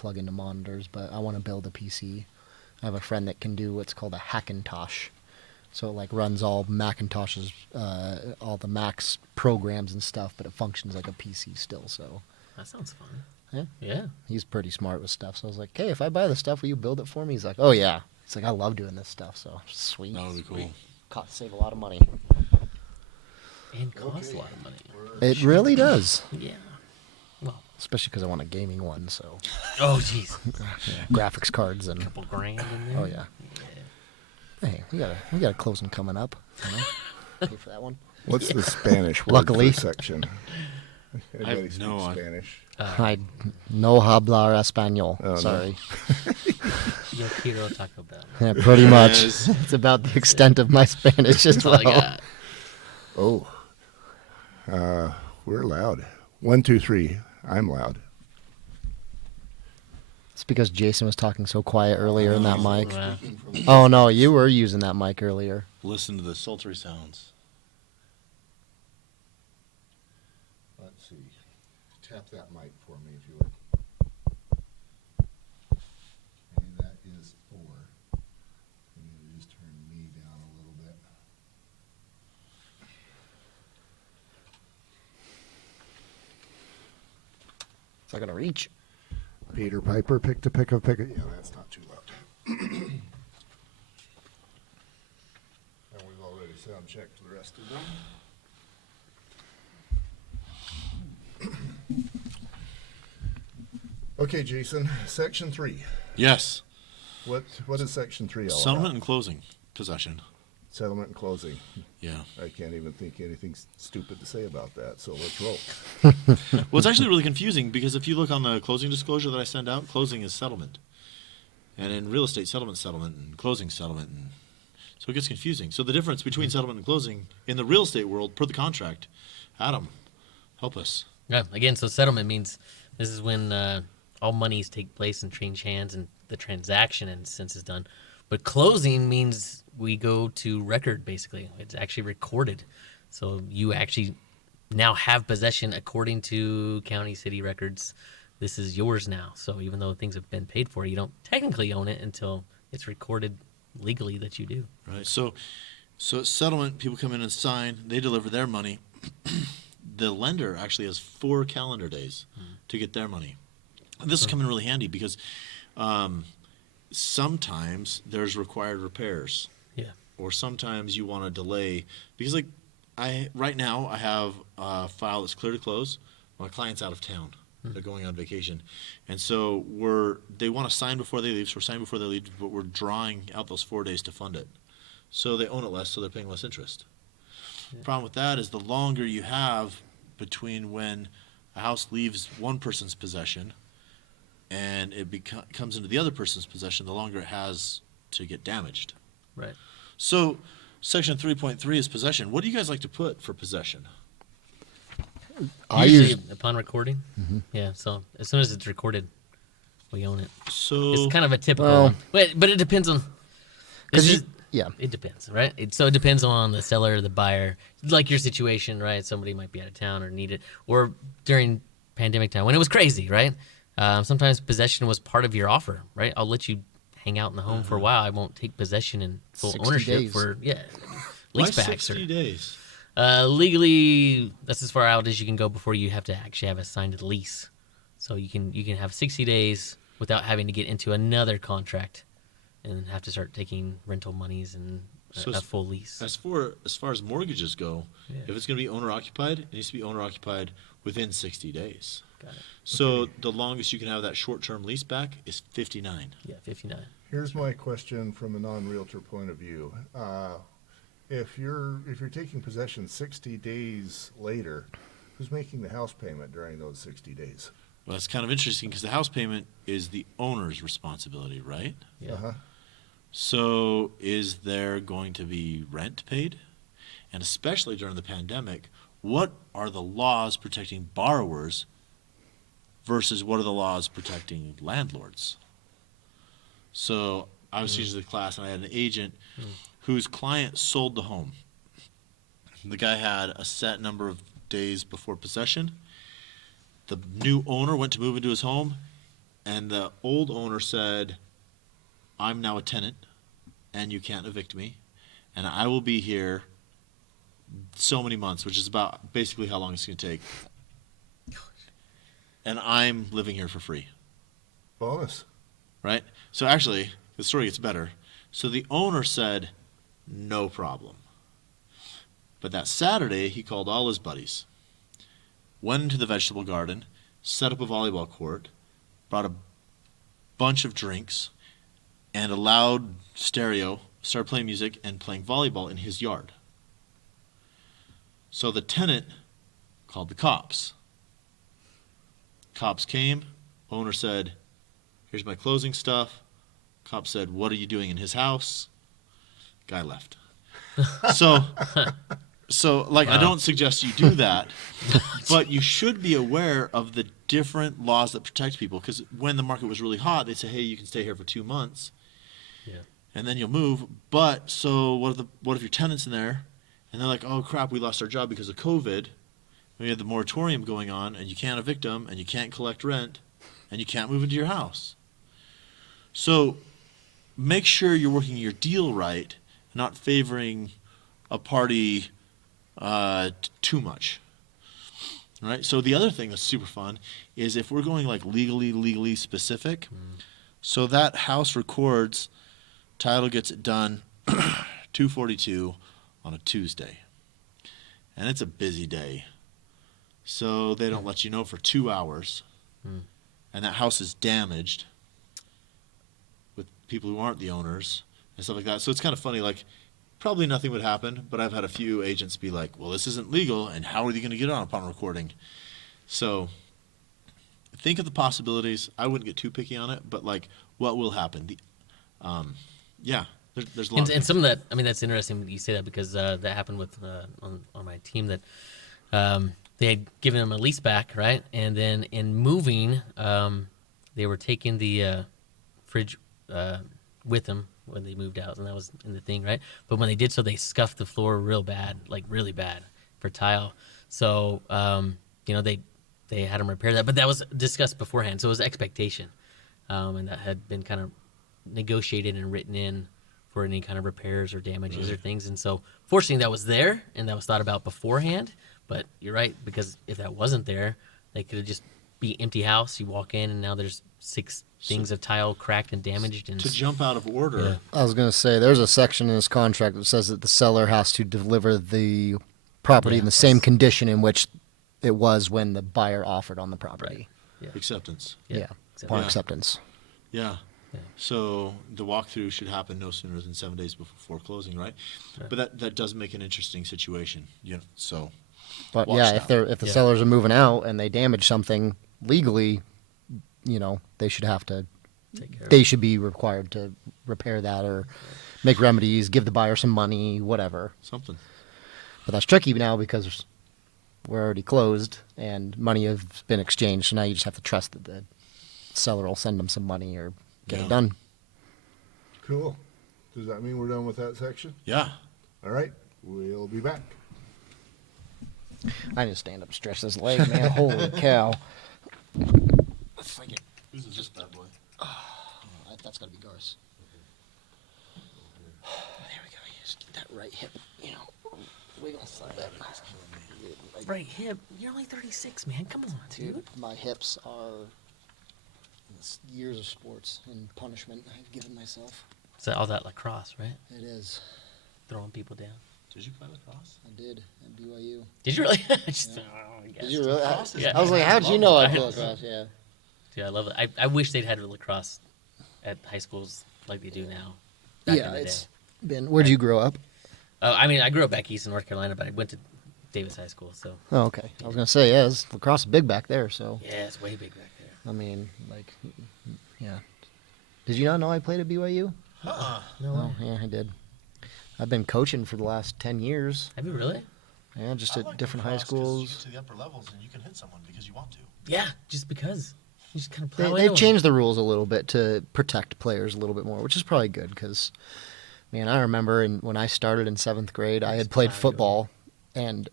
plug into monitors, but I want to build a PC. I have a friend that can do what's called a Hackintosh. So it like runs all Macintoshes, all the Mac's programs and stuff, but it functions like a PC still. So That sounds fun. yeah, Yeah. he's pretty smart with stuff. So I was like, hey, if I buy the stuff, will you build it for me? He's like, oh yeah. He's like, I love doing this stuff. So sweet. That would be cool. Save a lot of money. And costs a lot of money. It really does. Yeah. Well. Especially because I want a gaming one. So Oh, jeez. graphics cards and Couple grand in there. oh yeah. Hey, we got a closing coming up. You know? Pay for that one. What's the Spanish word Luckily. for section? Anybody have speak no idea. Spanish? I no hablar español. Oh, no. Sorry. Yo quiero Taco Bell. Yeah, pretty much. Yes. It's about the extent of my Spanish as That's all I well. got. Oh, we're loud. 1, 2, 3. I'm loud. It's because Jason was talking so quiet earlier in that mic. Wow. Oh no, you were using that mic earlier. Listen to the sultry sounds. Let's see. Tap that mic for me if you would. And that is 4. I'm going to just turn me down a little bit. Is that gonna reach? Peter Piper, pick to pick of pick. Yeah, that's not too loud. And we've already sound checked the rest of them. Okay, Jason, section 3. Yes. What is section 3 all Settlement about? and closing possession. Settlement and closing. Yeah. I can't even think anything stupid to say about that, so let's roll. Well, it's actually really confusing because if you look on the closing disclosure that I send out, closing is settlement. And in real estate, settlement, and closing, settlement. And so it gets confusing. So the difference between settlement and closing in the real estate world, per the contract, Adam, help us. Yeah. Again, so settlement means this is when all monies take place and change hands and the transaction in a sense is done. But closing means we go to record, basically. It's actually recorded. So you actually now have possession according to county, city records. This is yours now. So even though things have been paid for, you don't technically own it until it's recorded legally that you do. Right. So settlement, people come in and sign, they deliver their money. The lender actually has 4 calendar days to get their money. And this is coming really handy because sometimes there's required repairs. Yeah. Or sometimes you want to delay because right now I have a file that's clear to close. My client's out of town. They're going on vacation. And so they want to sign before they leave, so we're signing before they leave, but we're drawing out those 4 days to fund it. So they own it less, so they're paying less interest. The problem with that is the longer you have between when a house leaves one person's possession and it comes into the other person's possession, the longer it has to get damaged. Right. So section 3.3 is possession. What do you guys like to put for possession? I Usually use upon recording. Yeah. So as soon as it's recorded, we own it. So It's kind of a typical Well- one. But it depends on. because This is- yeah. It depends, right? So it depends on the seller, the buyer, like your situation, right? Somebody might be out of town or need it, or during pandemic time when it was crazy, right? Sometimes possession was part of your offer, right? I'll let you hang out in the home for a while. I won't take possession and full 60 ownership days. for why lease backs. 60 days? Legally, that's as far out as you can go before you have to actually have a signed lease. So you can have 60 days without having to get into another contract and then have to start taking rental monies and So a full lease. As far as mortgages go, if it's going to be owner occupied, it needs to be owner occupied within 60 days. Got it. So the longest you can have that short-term lease back is 59. Yeah, 59. Here's my question from a non-realtor point of view. If you're taking possession 60 days later, who's making the house payment during those 60 days? Well, that's kind of interesting because the house payment is the owner's responsibility, right? Yeah. Uh-huh. So is there going to be rent paid? And especially during the pandemic, what are the laws protecting borrowers versus what are the laws protecting landlords? So I was teaching the class and I had an agent whose client sold the home. The guy had a set number of days before possession. The new owner went to move into his home. And the old owner said, I'm now a tenant, and you can't evict me, and I will be here so many months, which is about basically how long it's going to take. And I'm living here for free, Bonus. right? So actually, the story gets better. So the owner said, no problem. But that Saturday, he called all his buddies, went into the vegetable garden, set up a volleyball court, brought a bunch of drinks, and a loud stereo, started playing music and playing volleyball in his yard. So the tenant called the cops. Cops came. Owner said, here's my closing stuff. Cop said, what are you doing in his house? Guy left. So like, I don't suggest you do that, but you should be aware of the different laws that protect people. Because when the market was really hot, they say, hey, you can stay here for 2 months, and then you'll move. But so what if your tenant's in there, and they're like, oh crap, we lost our job because of COVID. We had the moratorium going on, and you can't evict them, and you can't collect rent, and you can't move into your house. So make sure you're working your deal right, not favoring a party too much. Right? So the other thing that's super fun is if we're going like legally specific, so that house records, title gets it done 2/42 on a Tuesday. And it's a busy day. So they don't let you know for 2 hours. And that house is damaged with people who aren't the owners and stuff like that. So it's kind of funny, like, probably nothing would happen, but I've had a few agents be like, well, this isn't legal, and how are they going to get on upon recording? So think of the possibilities. I wouldn't get too picky on it, but, like, what will happen? There's a lot. And some of that, I mean, that's interesting that you say that, because that happened with on my team, that they had given them a lease back, right? And then in moving, they were taking the fridge with them when they moved out, and that was in the thing, right? But when they did so, they scuffed the floor real bad, like really bad for tile. So they had them repair that, but that was discussed beforehand, so it was expectation, and that had been kind of negotiated and written in for any kind of repairs or damages or things. And so fortunately that was there and that was thought about beforehand. But you're right, because if that wasn't there, they could have just be empty house. You walk in and now there's 6 things of tile cracked and damaged. And To jump out of order. I was going to say, there's a section in this contract that says that the seller has to deliver the property in the same condition in which it was when the buyer offered on the property. Acceptance. Yeah. Exactly. Upon Yeah. acceptance. Yeah. Yeah. So the walkthrough should happen no sooner than 7 days before closing, right? But that does make an interesting situation. So But watch yeah, that. if the sellers are moving out and they damage something legally, they should have to. Take care of They it. should be required to repair that or make remedies, give the buyer some money, whatever. Something. But that's tricky now because we're already closed and money has been exchanged. So now you just have to trust that the seller will send them some money or get Yeah. it done. Cool. Does that mean we're done with that section? Yeah. All right. We'll be back. I need to stand up and stretch this leg, man. Holy cow. This is just that boy. That's got to be Gar's. There we go. You just get that right hip, wiggle a little bit. Right hip. You're only 36, man. Come on, dude. Dude, my hips are years of sports and punishment I've given myself. Is that all that lacrosse, right? It is. Throwing people down. Did you play lacrosse? I did at BYU. Did you really? Just, Yeah. I guess. Did you really? Lacrosse is Yeah. I was like, how'd you know I play lacrosse? Yeah. Yeah, I love it. I wish they'd had lacrosse at high schools like they do now. Back in the It's day. been. Where'd you grow up? I mean, I grew up back east in North Carolina, but I went to Davis High School, so Oh, okay. I was gonna say, lacrosse is big back there. So yeah, it's way big back there. I mean, yeah. Did you not know I played at BYU? Huh. No Oh, way. yeah, I did. I've been coaching for the last 10 years. Have you really? Yeah, just I at like different high lacrosse 'cause You schools. get to the upper levels and you can hit someone because you want to. Yeah, just because. You just kind of plow They've into changed the rules a little bit to protect players a little bit more, which is probably good because, man, I remember when I started in 7th grade, I had played Plow you football, and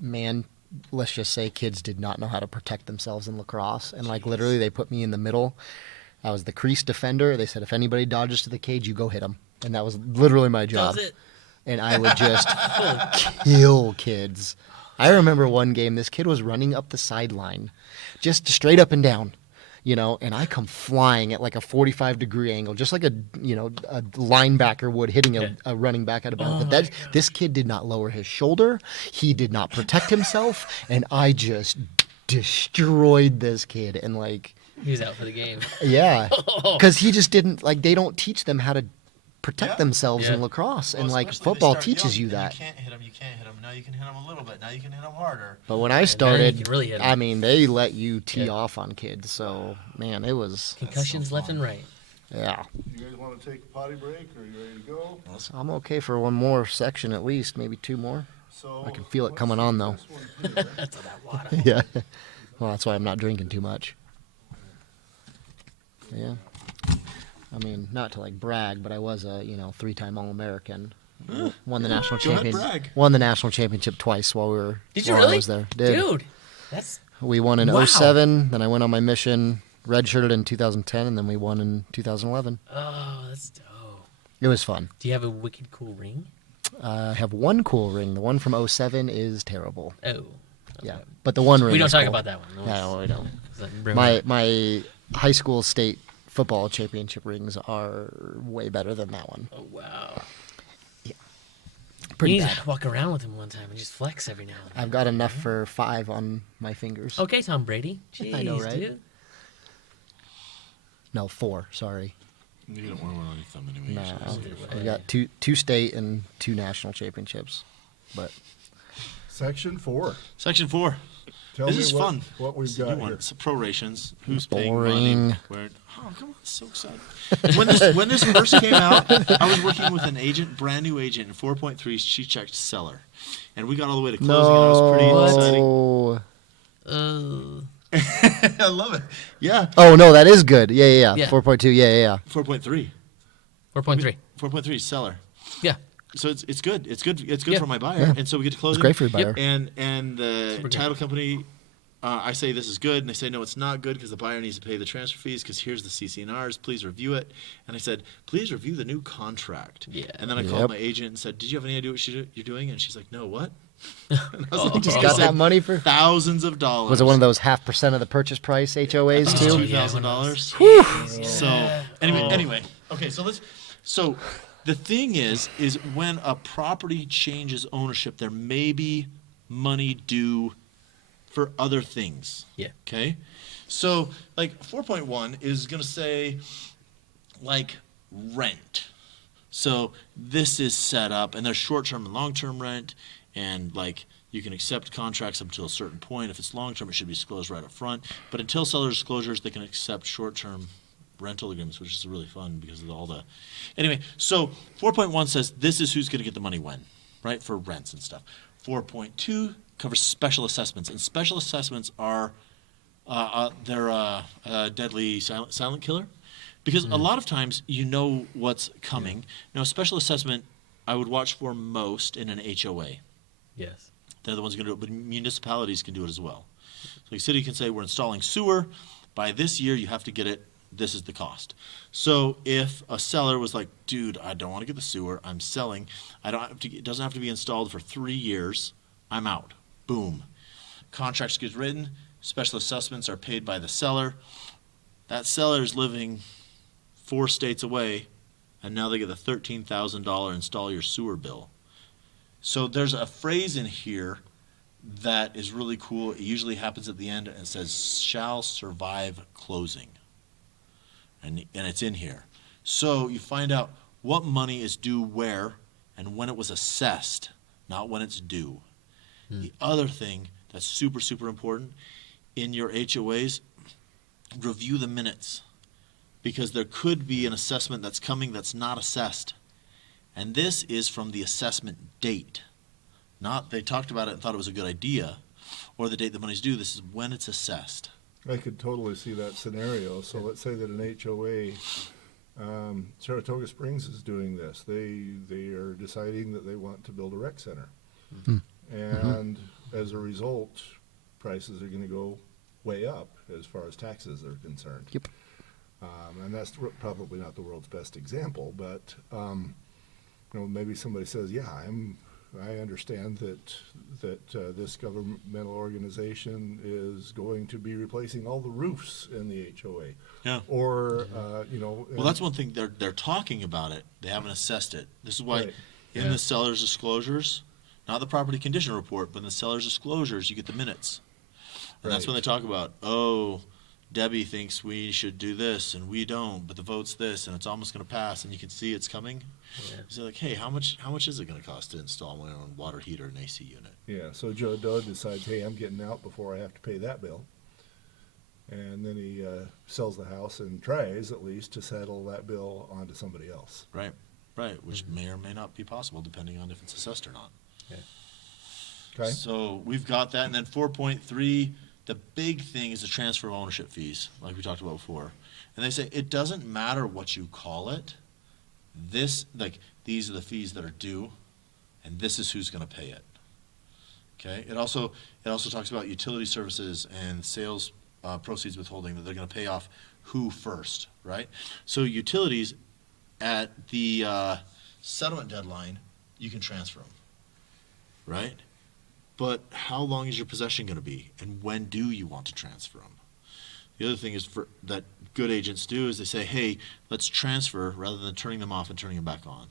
man, let's just say kids did not know how to protect themselves in lacrosse, and like literally they put me in the middle. I was the crease defender. They said if anybody dodges to the cage, you go hit them, and that was literally my job. Does it? And I would just kill kids. I remember one game, this kid was running up the sideline, just straight up and down, and I come flying at like a 45-degree angle, just like a linebacker would hitting a running back out of bounds. But this kid did not lower his shoulder. He did not protect himself, and I just destroyed this kid. And like, He was out for the game. yeah, because he just didn't they don't teach them how to protect Yeah. themselves Yeah. in lacrosse, Well, and like especially they football start teaches young, you and that. You can't hit them. You can't hit them. Now you can hit them a little bit. Now you can hit them harder. But when I you started, can really hit 'em. I mean, they let you tee Yeah. off on kids. So, man, it was, Concussions so left fun. and right. yeah. You guys want to take a potty break, or are you ready to go? I'm okay for one more section at least, maybe two more. So I can feel it let's coming take on, though. this one here. That's all that water. Yeah. Well, that's why I'm not drinking too much. Yeah. I mean, not to like brag, but I was a, 3-time All-American. Won the national Go ahead, champion. brag. Won the national championship twice while we were. Did you while really? I was there. Did. Dude, that's We won in Wow. 07, then I went on my mission, redshirted in 2010, and then we won in 2011. that's dope. It was fun. Do you have a wicked cool ring? I have one cool ring. The one from 07 is terrible. Oh. Okay. Yeah, but the one ring. We don't is talk cool. about that one. No, we don't. It's like ruin My it. my high school state football championship rings are way better than that one. Oh wow. Pretty you need bad. to walk around with him one time and just flex every now and then. I've got enough for 5 on my fingers. Okay, Tom Brady. Jeez, I know, right? dude. No, 4. Sorry. You don't want one on your thumb anyway. No, usually. we got two state and 2 national championships. But Section 4. Section 4. Tell This me is what, fun. what we've So got you want here. some prorations. Who's paying Boring. money? Where? Oh, come on, so excited. when this first came out, I was working with an agent, brand new agent in 4.3. She checked seller, and we got all the way to closing, and it was pretty no. exciting. I love it. Yeah, Oh no, that is good. Yeah. Yeah. 4.2. Yeah. 4.3. 4.3. 4.3 seller. Yeah. So it's good. It's good. It's good Yeah. for my buyer, Yeah. and so we get to close It's it. great for your buyer. And the Super good. title company, I say this is good, and they say no, it's not good because the buyer needs to pay the transfer fees because here's the CC&Rs. Please review it. And I said, please review the new contract. Yeah. And then I Yep. called my agent and said, did you have any idea what you're doing? And she's like, no, what? And I was like, Just "I got said, that money for. thousands of dollars. Was it one of those 0.5% of the purchase price HOAs It's too? $2,000. Jeez, So yeah. anyway, okay. So the thing is when a property changes ownership, there may be money due for other things. Yeah. Okay. So like 4.1 is gonna say like rent. So this is set up, and there's short-term and long-term rent, and like you can accept contracts up to a certain point. If it's long-term, it should be disclosed right up front. But until seller disclosures, they can accept short-term rental agreements, which is really fun because of all the. Anyway, so 4.1 says this is who's going to get the money when, right, for rents and stuff. 4.2 covers special assessments, and special assessments are they're a deadly silent killer. Because a lot of times you know what's coming. Now, a special assessment I would watch for most in an HOA. Yes. They're the ones going to do it, but municipalities can do it as well. So a city can say, we're installing sewer. By this year, you have to get it. This is the cost. So if a seller was like, dude, I don't want to get the sewer. I'm selling. It doesn't have to be installed for 3 years. I'm out. Boom. Contracts get written. Special assessments are paid by the seller. That seller is living 4 states away, and now they get the $13,000 install your sewer bill. So there's a phrase in here that is really cool. It usually happens at the end, and it says, shall survive closing. And it's in here. So you find out what money is due where and when it was assessed, not when it's due. The other thing that's super, super important, in your HOAs, review the minutes. Because there could be an assessment that's coming that's not assessed. And this is from the assessment date. Not they talked about it and thought it was a good idea, or the date the money's due. This is when it's assessed. I could totally see that scenario. So let's say that an HOA, Saratoga Springs is doing this. They are deciding that they want to build a rec center. And as a result, prices are going to go way up as far as taxes are concerned. Yep. And that's probably not the world's best example, but maybe somebody says, "Yeah, I understand that this governmental organization is going to be replacing all the roofs in the HOA." Yeah. Or Well, that's one thing they're talking about it. They haven't assessed it. This is why Right. in the seller's disclosures, not the property condition report, but in the seller's disclosures, you get the minutes. And that's when they Right. talk about, oh, Debbie thinks we should do this and we don't, but the vote's this and it's almost going to pass and you can see it's coming. Yeah. So like, hey, how much is it going to cost to install my own water heater and AC unit? Yeah, so Joe Doe decides, hey, I'm getting out before I have to pay that bill. And then he sells the house and tries, at least, to settle that bill onto somebody else. Right, which may or may not be possible depending on if it's assessed or not. Okay? So we've got that. And then 4.3, the big thing is the transfer of ownership fees, like we talked about before. And they say it doesn't matter what you call it. These are the fees that are due, and this is who's going to pay it. Okay. It also talks about utility services and sales proceeds withholding, that they're going to pay off who first, right? So utilities at the settlement deadline, you can transfer them, right? But how long is your possession going to be, and when do you want to transfer them? The other thing is that good agents do is they say, hey, let's transfer rather than turning them off and turning them back on.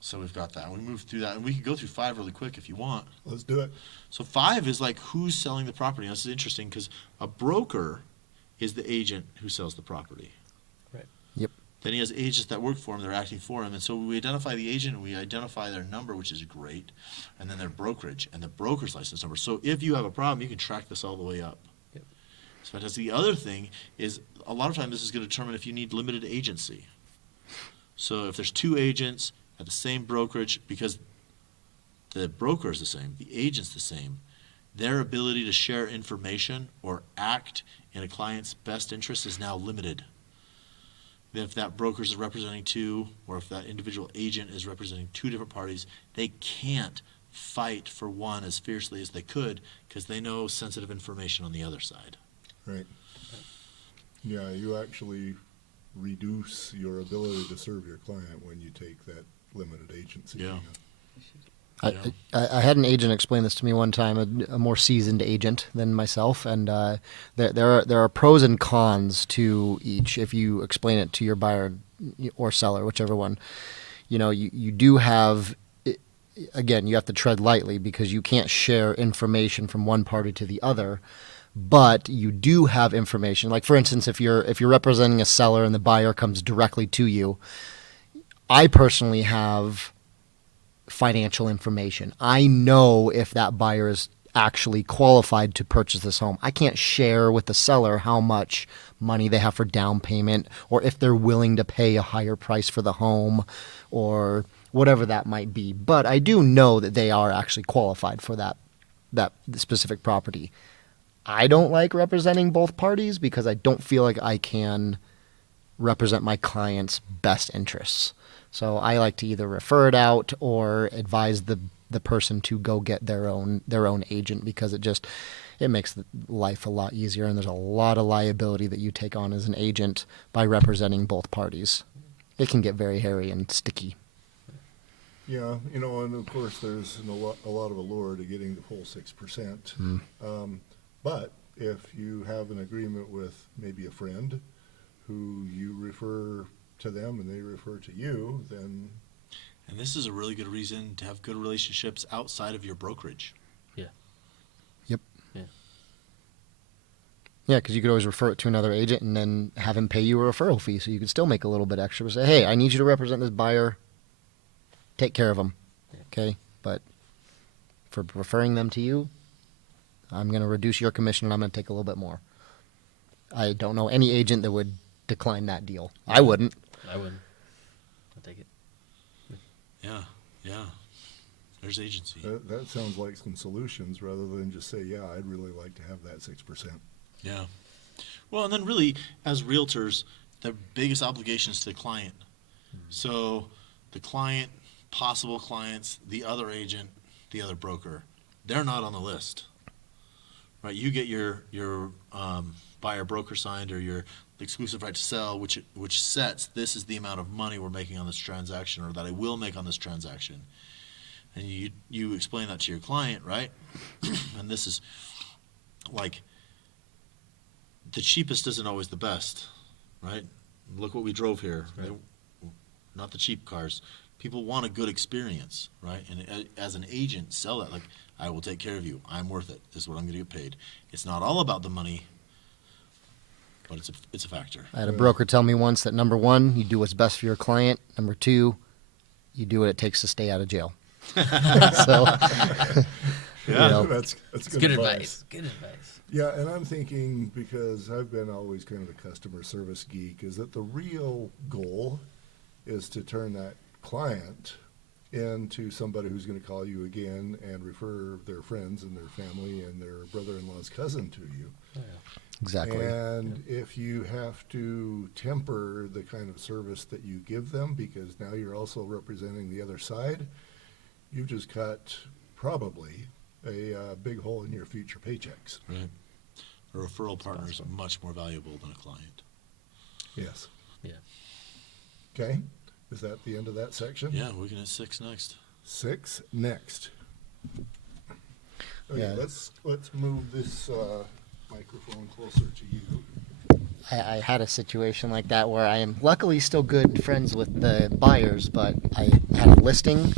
So we've got that. We move through that, and we can go through 5 really quick if you want. Let's do it. So 5 is like who's selling the property. Now, this is interesting because a broker is the agent who sells the property. Right. Yep. Then he has agents that work for him, they're acting for him. And so we identify the agent, and we identify their number, which is great, and then their brokerage and the broker's license number. So if you have a problem, you can track this all the way up. Yep. So fantastic. The other thing is a lot of times this is going to determine if you need limited agency. So if there's 2 agents at the same brokerage, because the broker is the same, the agent's the same, their ability to share information or act in a client's best interest is now limited. If that broker is representing 2, or if that individual agent is representing 2 different parties, they can't fight for one as fiercely as they could because they know sensitive information on the other side. Right. Yeah, you actually reduce your ability to serve your client when you take that limited agency. Yeah. I had an agent explain this to me one time, a more seasoned agent than myself, and there are pros and cons to each. If you explain it to your buyer or seller, whichever one, you do have. Again, you have to tread lightly because you can't share information from one party to the other, but you do have information. Like for instance, if you're representing a seller and the buyer comes directly to you, I personally have financial information. I know if that buyer is actually qualified to purchase this home. I can't share with the seller how much money they have for down payment or if they're willing to pay a higher price for the home or whatever that might be. But I do know that they are actually qualified for that specific property. I don't like representing both parties because I don't feel like I can represent my client's best interests. So I like to either refer it out or advise the person to go get their own agent because it makes life a lot easier, and there's a lot of liability that you take on as an agent by representing both parties. It can get very hairy and sticky. Yeah, and of course there's a lot of allure to getting the full 6%. But if you have an agreement with maybe a friend who you refer to them and they refer to you, then... And this is a really good reason to have good relationships outside of your brokerage. Yeah. Yep. Yeah. Yeah, because you could always refer it to another agent and then have him pay you a referral fee, so you could still make a little bit extra. Say, hey, I need you to represent this buyer. Take care of them, okay? But for referring them to you, I'm going to reduce your commission and I'm going to take a little bit more. I don't know any agent that would decline that deal. I wouldn't. I wouldn't. I'll take it. Yeah. There's agency. That sounds like some solutions rather than just say, yeah, I'd really like to have that 6%. Yeah. Well, and then really, as realtors, the biggest obligation is to the client. So the client, possible clients, the other agent, the other broker, they're not on the list, right? You get your buyer broker signed or your exclusive right to sell, which sets this is the amount of money we're making on this transaction or that I will make on this transaction. And you explain that to your client, right? And this is like the cheapest isn't always the best, right? Look what we drove here. Right. Not the cheap cars. People want a good experience, right? And as an agent, sell that. Like, I will take care of you. I'm worth it. This is what I'm going to get paid. It's not all about the money, but it's a factor. I had a broker tell me once that number one, you do what's best for your client. Number two, you do what it takes to stay out of jail. So, Yeah. know. That's It's good good advice. advice. Good advice. Yeah, and I'm thinking, because I've been always kind of a customer service geek, is that the real goal is to turn that client into somebody who's going to call you again and refer their friends and their family and their brother-in-law's cousin to you. exactly. And if you have to temper the kind of service that you give them, because now you're also representing the other side, you've just cut probably a big hole in your future paychecks. Right. A referral partner is much more valuable than a client. Yes. Yeah. Okay. Is that the end of that section? Yeah, we're going to 6 next. 6 next. Okay, Yeah. let's move this microphone closer to you. I had a situation like that where I am luckily still good friends with the buyers, but I had a listing,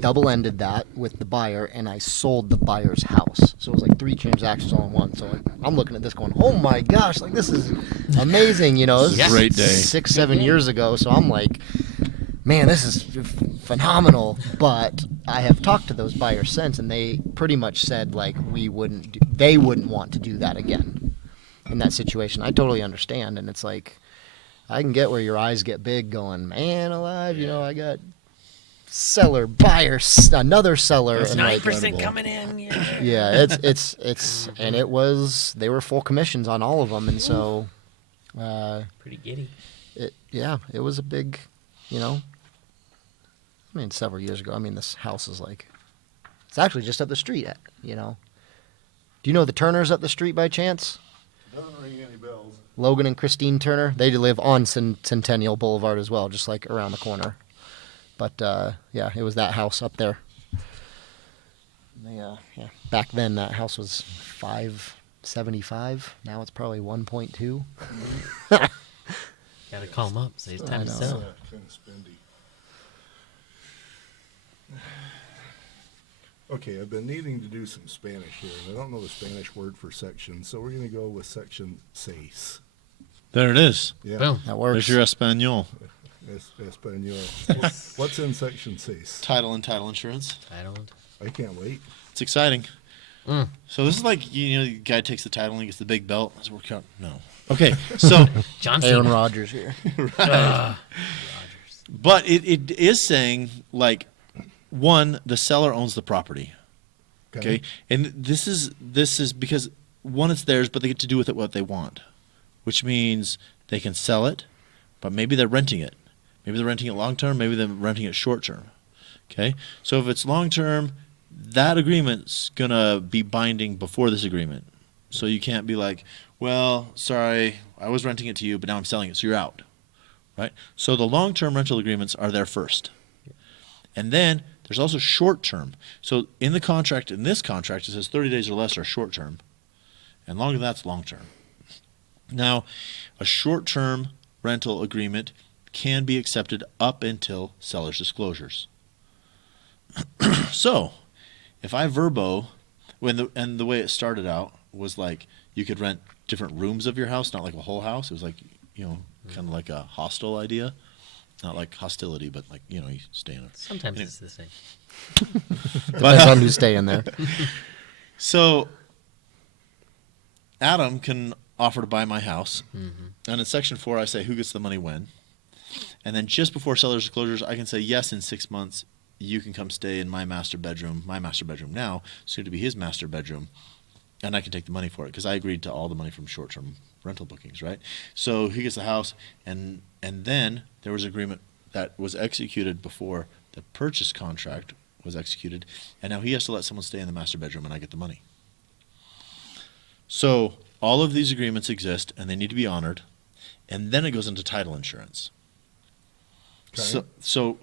double-ended that with the buyer, and I sold the buyer's house. So it was like 3 transactions all in one. So like, I'm looking at this going, oh my gosh, like this is amazing, you know. This is Yeah. Great day. 6-7 years ago. So I'm like, man, this is phenomenal. But I have talked to those buyers since, and they pretty much said like they wouldn't want to do that again in that situation. I totally understand, and it's like I can get where your eyes get big, going, man alive, you know, I got seller, buyer, another seller, It's and like, 9% coming in. Yeah. yeah, it's and it was they were full commissions on all of them, and so Pretty giddy. it was a big, you know. I mean, several years ago. I mean, this house is like, it's actually just up the street, you know. Do you know the Turners up the street by chance? Doesn't ring any bells. Logan and Christine Turner. They live on Centennial Boulevard as well, just like around the corner. But yeah, it was that house up there. Yeah. Back then, that house was $575. Now it's probably 1.2. Gotta call him up. Say it's time to I know. sell. Kind of spendy. Okay, I've been needing to do some Spanish here, and I don't know the Spanish word for section, so we're going to go with section 6. There it is. Yeah. Boom. That works. There's your Espanol. Espanol. What's in section 6? Title and title insurance. Titled. I can't wait. It's exciting. Mm. So this is like, you know, the guy takes the title and he gets the big belt. Let's work out. No. Okay, so, John Aaron Cena. Rodgers here. Rogers. but it is saying, like, one, the seller owns the property. Okay? And this is because, one, it's theirs, but they get to do with it what they want, which means they can sell it, but maybe they're renting it. Maybe they're renting it long term, maybe they're renting it short term. Okay? So if it's long term, that agreement's going to be binding before this agreement. So you can't be like, well, sorry, I was renting it to you, but now I'm selling it, so you're out. Right? So the long term rental agreements are there first. And then there's also short term. So in this contract, it says 30 days or less are short term, and longer than that's long term. Now, a short term rental agreement can be accepted up until seller's disclosures. So, if I verbo, the way it started out was like you could rent different rooms of your house, not like a whole house. It was like, you know, kind of like a hostel idea. Not like hostility, but like, you know, you stay in a... Sometimes Anyway. it's the same. Depends on who's staying there. So, Adam can offer to buy my house. Mm-hmm. And in section 4, I say who gets the money when. And then just before seller's disclosures, I can say, yes, in 6 months, you can come stay in my master bedroom now, soon to be his master bedroom. And I can take the money for it because I agreed to all the money from short-term rental bookings, right? So he gets the house, and then there was agreement that was executed before the purchase contract was executed, and now he has to let someone stay in the master bedroom, and I get the money. So all of these agreements exist, and they need to be honored, and then it goes into title insurance. Okay. So,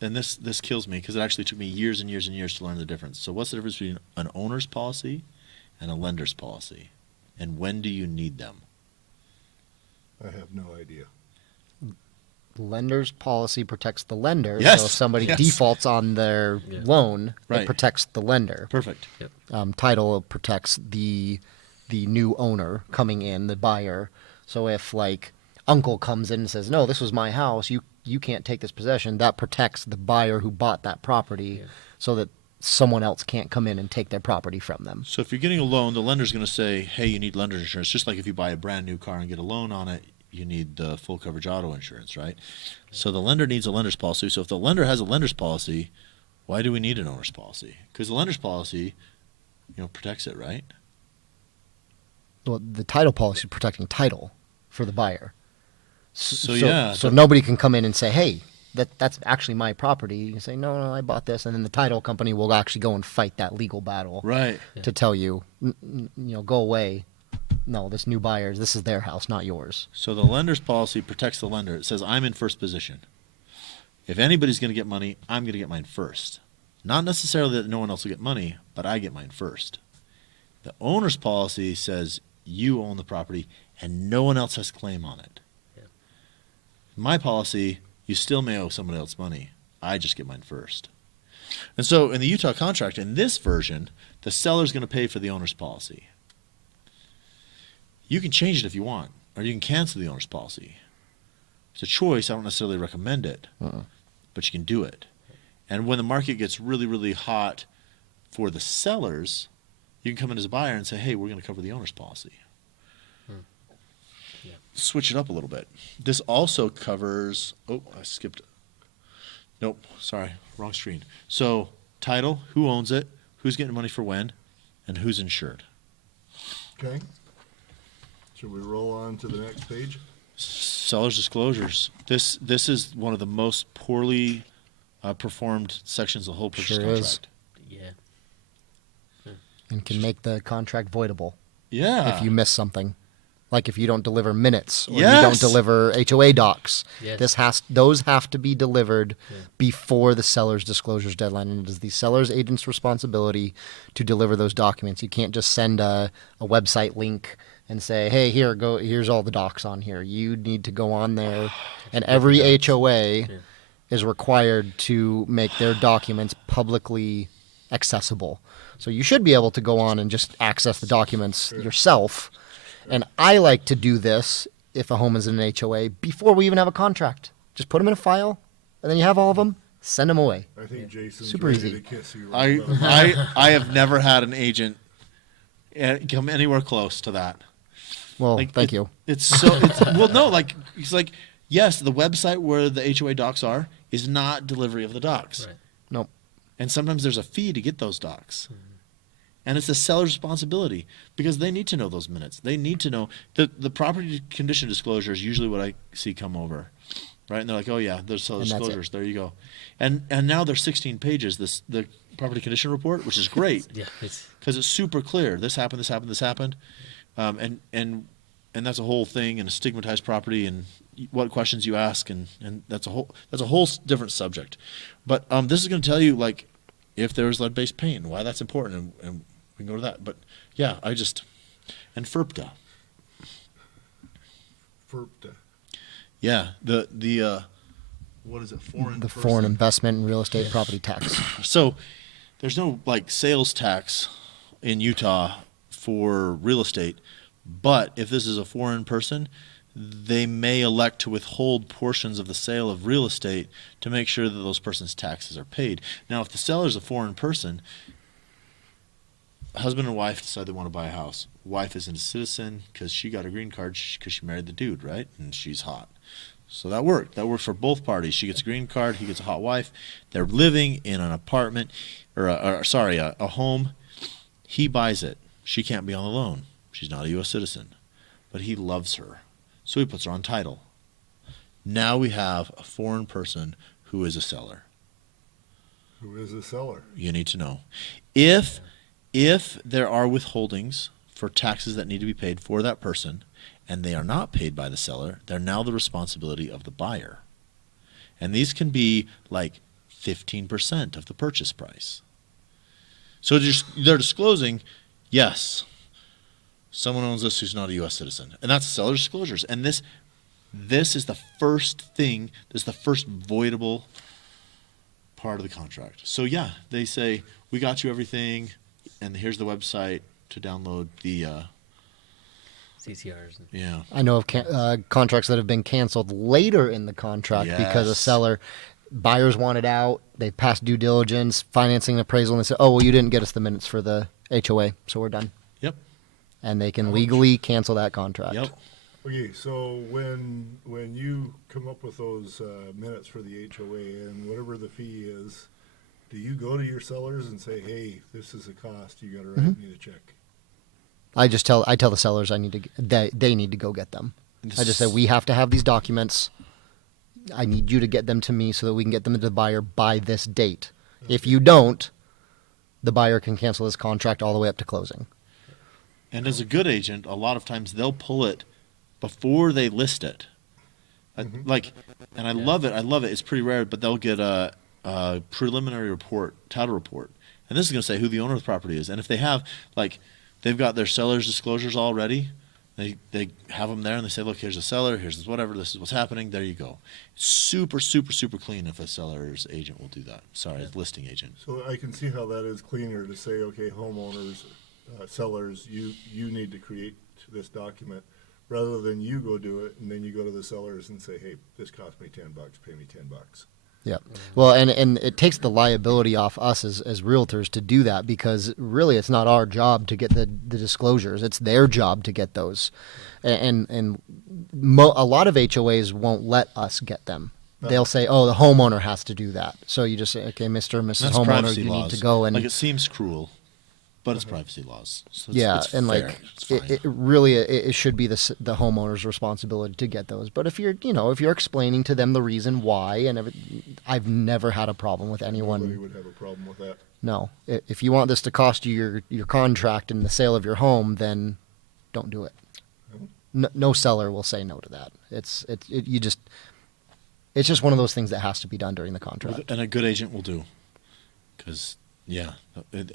and this kills me because it actually took me years and years and years to learn the difference. So what's the difference between an owner's policy and a lender's policy, and when do you need them? I have no idea. Lender's policy protects the lender. Yes, So if somebody yes. defaults on their Yeah. loan, Right. it protects the lender. Perfect. Title protects the new owner coming in, the buyer. So if like uncle comes in and says, "No, this was my house. You can't take this possession," that protects the buyer who bought that property, so that someone else can't come in and take their property from them. So if you're getting a loan, the lender's going to say, hey, you need lender's insurance. Just like if you buy a brand new car and get a loan on it, you need the full coverage auto insurance, right? So the lender needs a lender's policy. So if the lender has a lender's policy, why do we need an owner's policy? Because the lender's policy, protects it, right? Well, the title policy is protecting title for the buyer. So nobody can come in and say, "Hey, that's actually my property." You can say, "No, I bought this," and then the title company will actually go and fight that legal battle right. to tell you, go away. No, this new buyer's, this is their house, not yours. So the lender's policy protects the lender. It says I'm in first position. If anybody's going to get money, I'm going to get mine first. Not necessarily that no one else will get money, but I get mine first. The owner's policy says you own the property and no one else has claim on it. Yeah. My policy, you still may owe someone else money. I just get mine first. And so in the Utah contract, in this version, the seller's going to pay for the owner's policy. You can change it if you want, or you can cancel the owner's policy. It's a choice. I don't necessarily recommend it, but you can do it. And when the market gets really, really hot for the sellers, you can come in as a buyer and say, hey, we're going to cover the owner's policy. Yeah. Switch it up a little bit. This also covers, I skipped. Nope, sorry, wrong screen. So title, who owns it, who's getting money for when, and who's insured. Okay. Should we roll on to the next page? Seller's disclosures. This is one of the most poorly performed sections of the whole purchase Sure contract. is. Yeah. And can make the contract voidable Yeah. if you miss something. Like if you don't deliver minutes or you Yes. don't deliver HOA docs. Yes. Those have to be delivered before the seller's disclosures deadline, and it is the seller's agent's responsibility to deliver those documents. You can't just send a website link and say, "Hey, here's all the docs on here." You need to go on there, and every HOA is required to make their documents publicly accessible. So you should be able to go on and just access the documents yourself. And I like to do this if a home is in an HOA before we even have a contract. Just put them in a file, and then you have all of them. Send them away. I think Jason's Super ready easy. to kiss you right above. I have never had an agent come anywhere close to that. Well, thank you. It's yes, the website where the HOA docs are is not delivery of the docs. Right. Nope. And sometimes there's a fee to get those docs. And it's the seller's responsibility because they need to know those minutes. They need to know the property condition disclosure is usually what I see come over, right? And they're like, oh yeah, there's seller And that's it. disclosures. There you go. And now there's 16 pages. The property condition report, which is great Yeah. because it's super clear. This happened. This happened. This happened. And that's a whole thing and a stigmatized property and what questions you ask and that's a whole different subject. But this is going to tell you like if there's lead-based paint and why that's important and we can go to that. But yeah, and FERPTA. FERPTA. Yeah, the what is it? Foreign investment and real estate property tax. So there's no like sales tax in Utah for real estate, but if this is a foreign person, they may elect to withhold portions of the sale of real estate to make sure that those person's taxes are paid. Now, if the seller is a foreign person, husband and wife decide they want to buy a house. Wife isn't a citizen because she got a green card because she married the dude, right? And she's hot. So that worked. That worked for both parties. She gets a green card. He gets a hot wife. They're living in an apartment or a home. He buys it. She can't be on the loan. She's not a U.S. citizen. But he loves her. So he puts her on title. Now we have a foreign person who is a seller. Who is the seller? You need to know. If there are withholdings for taxes that need to be paid for that person and they are not paid by the seller, they're now the responsibility of the buyer. And these can be like 15% of the purchase price. So they're disclosing, yes, someone owns this who's not a U.S. citizen. And that's seller's disclosures. And this is the first thing, this is the first voidable part of the contract. So yeah, they say, we got you everything, and here's the website to download the, CCRs. yeah. I know of contracts that have been canceled later in the contract because a Yes. seller, buyers wanted out, they passed due diligence, financing and appraisal, and they said, oh, well, you didn't get us the minutes for the HOA, so we're done. Yep. And they can legally cancel that contract. Yep. Okay, so when you come up with those minutes for the HOA and whatever the fee is, do you go to your sellers and say, hey, this is a cost, you got to write me the check? I tell the sellers they need to go get them. I just say, we have to have these documents. I need you to get them to me so that we can get them to the buyer by this date. If you don't, the buyer can cancel this contract all the way up to closing. And as a good agent, a lot of times they'll pull it before they list it. I love it. It's pretty rare, but they'll get a preliminary report, title report. And this is going to say who the owner of the property is. And if they have, they've got their seller's disclosures all ready, they have them there and they say, look, here's the seller, here's whatever, this is what's happening, there you go. Super, super, super clean if a seller's agent will do that. Sorry, a listing agent. So I can see how that is cleaner to say, okay, homeowners, sellers, you need to create this document, rather than you go do it and then you go to the sellers and say, hey, this cost me $10, pay me $10. Yeah. Well, and it takes the liability off us as realtors to do that, because really it's not our job to get the disclosures. It's their job to get those. And a lot of HOAs won't let us get them. No. They'll say, oh, the homeowner has to do that. So you just say, okay, Mr. and Mrs. That's Homeowner, privacy you laws. need to go and... it seems cruel, but it's privacy laws. So yeah, it's and fair. It's fine. it really it should be the homeowner's responsibility to get those. But if you're explaining to them the reason why, and I've never had a problem with anyone. Nobody would have a problem with that. No, if you want this to cost you your contract and the sale of your home, then don't do it. No seller will say no to that. It's just one of those things that has to be done during the contract. And a good agent will do. Because, yeah,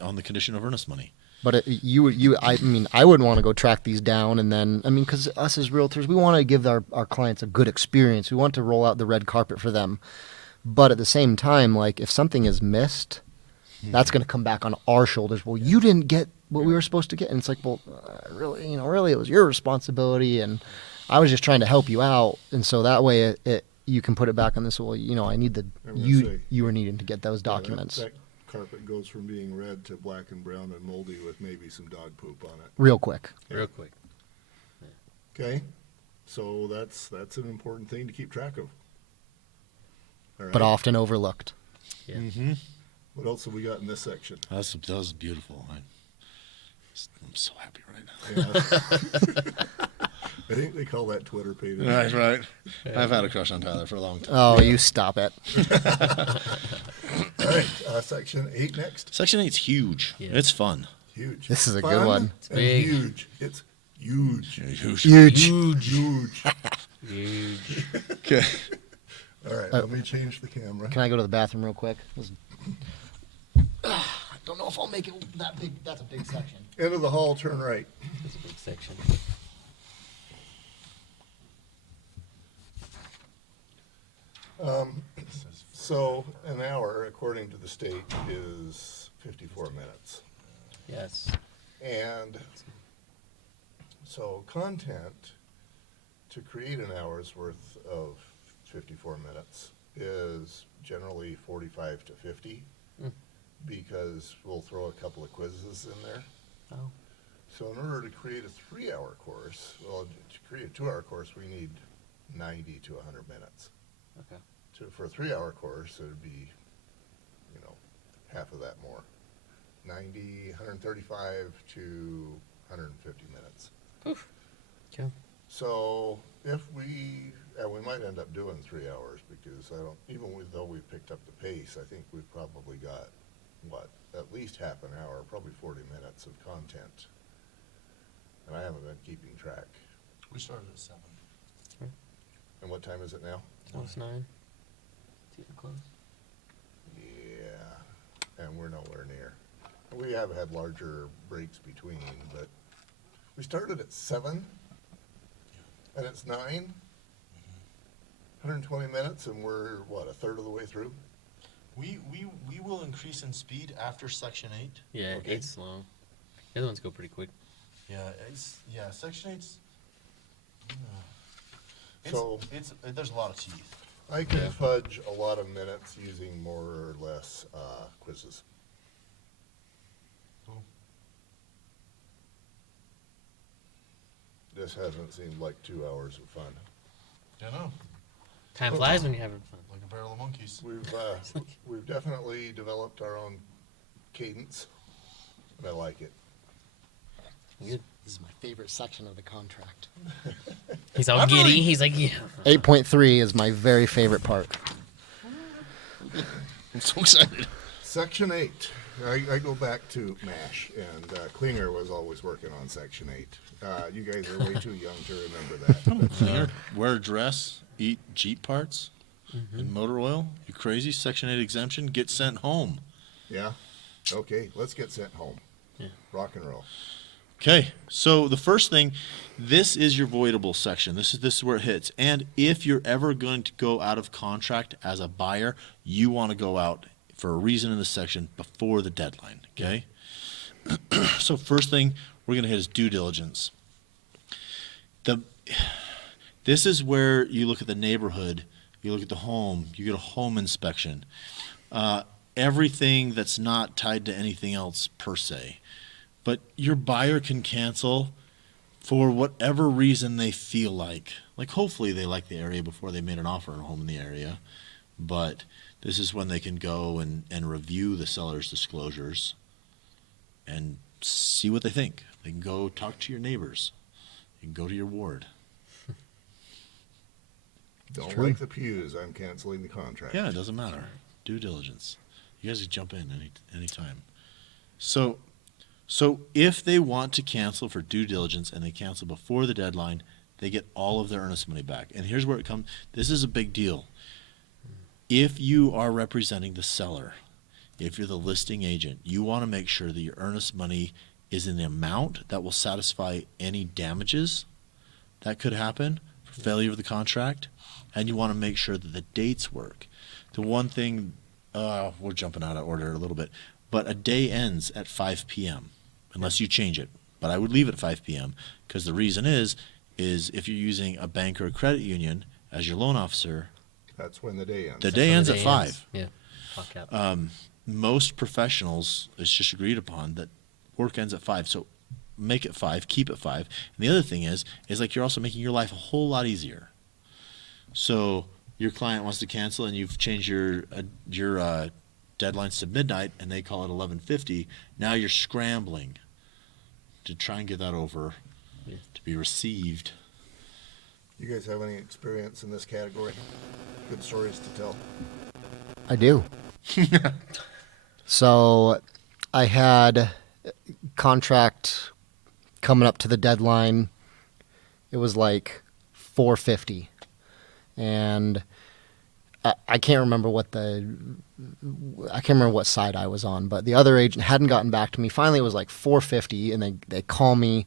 on the condition of earnest money. But I wouldn't want to go track these down and then, because us as realtors, we want to give our clients a good experience. We want to roll out the red carpet for them. But at the same time, if something is missed, that's going to come back on our shoulders. Well, you didn't get what we were supposed to get. And it's like, well, really, it was your responsibility. And I was just trying to help you out. And so that way you can put it back on this. Well, I need you were needing to get those documents. That carpet goes from being red to black and brown and moldy with maybe some dog poop on it. Real quick. Real quick. Okay, so that's an important thing to keep track of. All right. But often overlooked. Yeah. Mm-hmm. What else have we got in this section? That was beautiful. I'm so happy right now. Yeah. I think they call that Twitter page. Right. I've had a crush on Tyler for a long time. Oh, you stop it. All right, section 8 next. Section 8's huge. Yeah. It's fun. Huge. This is a Fun good one. and big. huge. It's huge. Huge. Huge. Huge. Okay. All right, let me change the camera. Can I go to the bathroom real quick? I don't know if I'll make it that big. That's a big section. End of the hall, turn right. That's a big section. So an hour, according to the state, is 54 minutes. Yes. And so content to create an hour's worth of 54 minutes is generally 45 to 50 because we'll throw a couple of quizzes in there. Oh. So in order to create a 3-hour course, to create a 2-hour course, we need 90 to 100 minutes. Okay. For a 3-hour course, it would be, half of that more. 90, 135 to 150 minutes. Oof. Okay. So if we might might end up doing 3 hours because though we've picked up the pace, I think we've probably got, at least half an hour, probably 40 minutes of content. And I haven't been keeping track. We started at 7. And what time is it now? Almost 9. It's getting close. Yeah, and we're nowhere near. We have had larger breaks between, but we started at 7, and it's 9. 120 minutes, and we're, a third of the way through? We will increase in speed after Section 8. Yeah, Okay. it's slow. The other ones go pretty quick. Yeah, Section 8's. So- There's a lot of teeth. I can fudge a lot of minutes using more or less quizzes. Cool. This hasn't seemed like 2 hours of fun. I know. Time flies when you're having fun. Like a barrel of monkeys. We've definitely developed our own cadence, and I like it. Good. This is my favorite section of the contract. He's all giddy. He's like, yeah. 8.3 is my very favorite part. I'm so excited. Section 8. I go back to MASH, and Klinger was always working on Section 8. You guys are way too young to remember that. Cleaner, wear a dress, eat Jeep parts and motor oil. You crazy? Section 8 exemption, get sent home. Yeah? Okay, let's get sent home. Yeah. Rock and roll. Okay, so the first thing, this is your voidable section. This is where it hits. And if you're ever going to go out of contract as a buyer, you want to go out for a reason in this section before the deadline, okay? So first thing we're going to hit is due diligence. This is where you look at the neighborhood, you look at the home, you get a home inspection. Everything that's not tied to anything else per se. But your buyer can cancel for whatever reason they feel like. Like hopefully they like the area before they made an offer on a home in the area. But this is when they can go and review the seller's disclosures and see what they think. They can go talk to your neighbors. You can go to your ward. Don't true. like the pews. I'm canceling the contract. Yeah, it doesn't matter. Due diligence. You guys can jump in any time. So if they want to cancel for due diligence and they cancel before the deadline, they get all of their earnest money back. And here's where it comes. This is a big deal. If you are representing the seller, if you're the listing agent, you want to make sure that your earnest money is in the amount that will satisfy any damages that could happen for failure of the contract, and you want to make sure that the dates work. The one thing, we're jumping out of order a little bit, but a day ends at 5 p.m. unless you change it. But I would leave it at 5 p.m. because the reason is if you're using a bank or a credit union as your loan officer, That's when the day ends. the day ends at 5. Yeah. Clock out. Most professionals, it's just agreed upon that work ends at 5. So make it 5, keep it 5. And the other thing is like you're also making your life a whole lot easier. So your client wants to cancel and you've changed your deadlines to midnight and they call it 11:50. Now you're scrambling to try and get that over to be received. You guys have any experience in this category? Good stories to tell. I do. So I had contract coming up to the deadline. It was like 4:50, and I can't remember what side I was on, but the other agent hadn't gotten back to me. Finally, it was like 4:50, and they call me,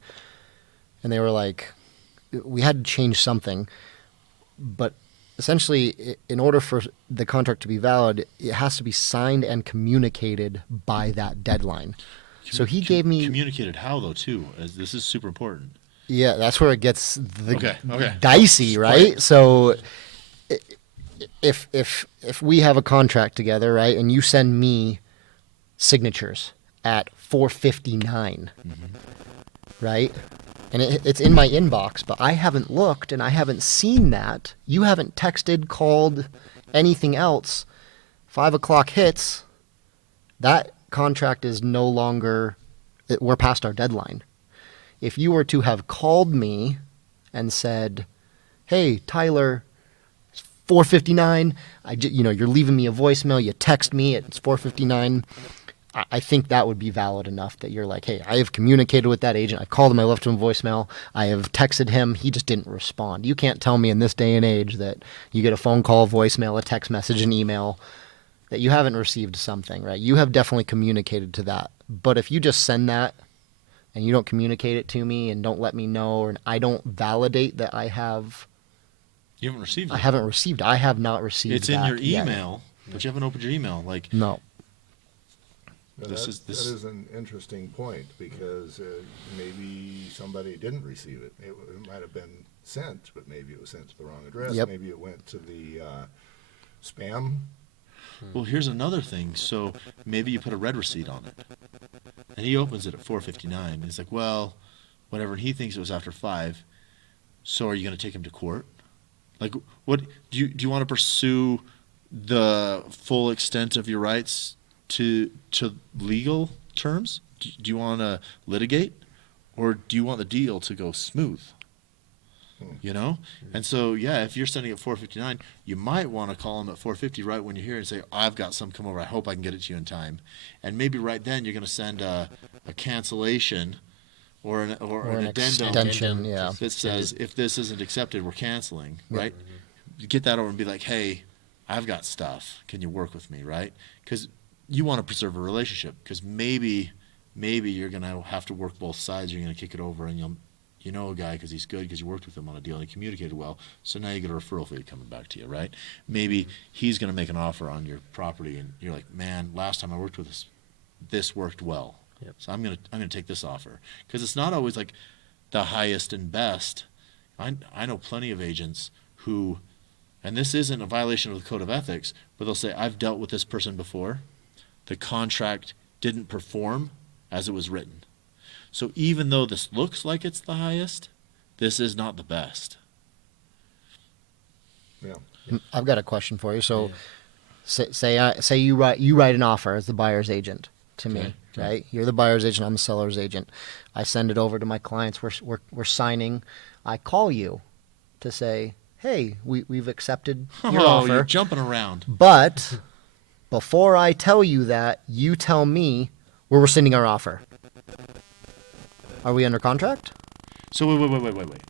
and they were like, we had to change something, but essentially, in order for the contract to be valid, it has to be signed and communicated by that deadline. So he gave me Communicated how, though, too? As this is super important. Yeah, that's where it gets Okay. dicey, right? So if we have a contract together, right, and you send me signatures at 4:59, right? And it's in my inbox, but I haven't looked and I haven't seen that. You haven't texted, called, anything else. 5 o'clock hits. That contract is no longer, we're past our deadline. If you were to have called me and said, hey, Tyler, 4:59. You're leaving me a voicemail. You text me. It's 4:59. I think that would be valid enough that you're like, hey, I have communicated with that agent. I called him. I left him a voicemail. I have texted him. He just didn't respond. You can't tell me in this day and age that you get a phone call, voicemail, a text message, an email that you haven't received something, right? You have definitely communicated to that. But if you just send that and you don't communicate it to me and don't let me know, and I don't validate that You haven't received it. I haven't received. I have not received. It's in your yet. email, but you haven't opened your email. Like, No. Now, This that is- is an interesting point, because maybe somebody didn't receive it. It might have been sent, but maybe it was sent to the wrong address. Yep. Maybe it went to the spam. well, here's another thing. So maybe you put a red receipt on it, and he opens it at 4:59. He's like, well, whatever. And he thinks it was after 5. So are you going to take him to court? Like, what do you want to pursue the full extent of your rights to legal terms? Do you want to litigate, or do you want the deal to go smooth? You know? And so, yeah, if you're sending at 4:59, you might want to call him at 4:50 right when you're here and say, I've got some come over. I hope I can get it to you in time. And maybe right then you're going to send a cancellation or an addendum extension, yeah. that says, if this isn't accepted, we're canceling, right? You get that over and be like, hey, I've got stuff. Can you work with me, right? Because you want to preserve a relationship, because maybe you're going to have to work both sides. You're going to kick it over, and you know a guy because he's good, because you worked with him on a deal and he communicated well. So now you get a referral fee coming back to you, right? Maybe he's going to make an offer on your property, and you're like, man, last time I worked with this worked well. Yep. So I'm gonna take this offer, because it's not always like the highest and best. I know plenty of agents who, and this isn't a violation of the code of ethics, but they'll say, I've dealt with this person before. The contract didn't perform as it was written. So even though this looks like it's the highest, this is not the best. Yeah. I've got a question for you. So, say you write an offer as the buyer's agent to me, Okay. right? You're the buyer's agent. I'm the seller's agent. I send it over to my clients. We're signing. I call you to say, hey, we've accepted your offer. You're jumping around. But before I tell you that, you tell me we're rescinding our offer. Are we under contract? So wait.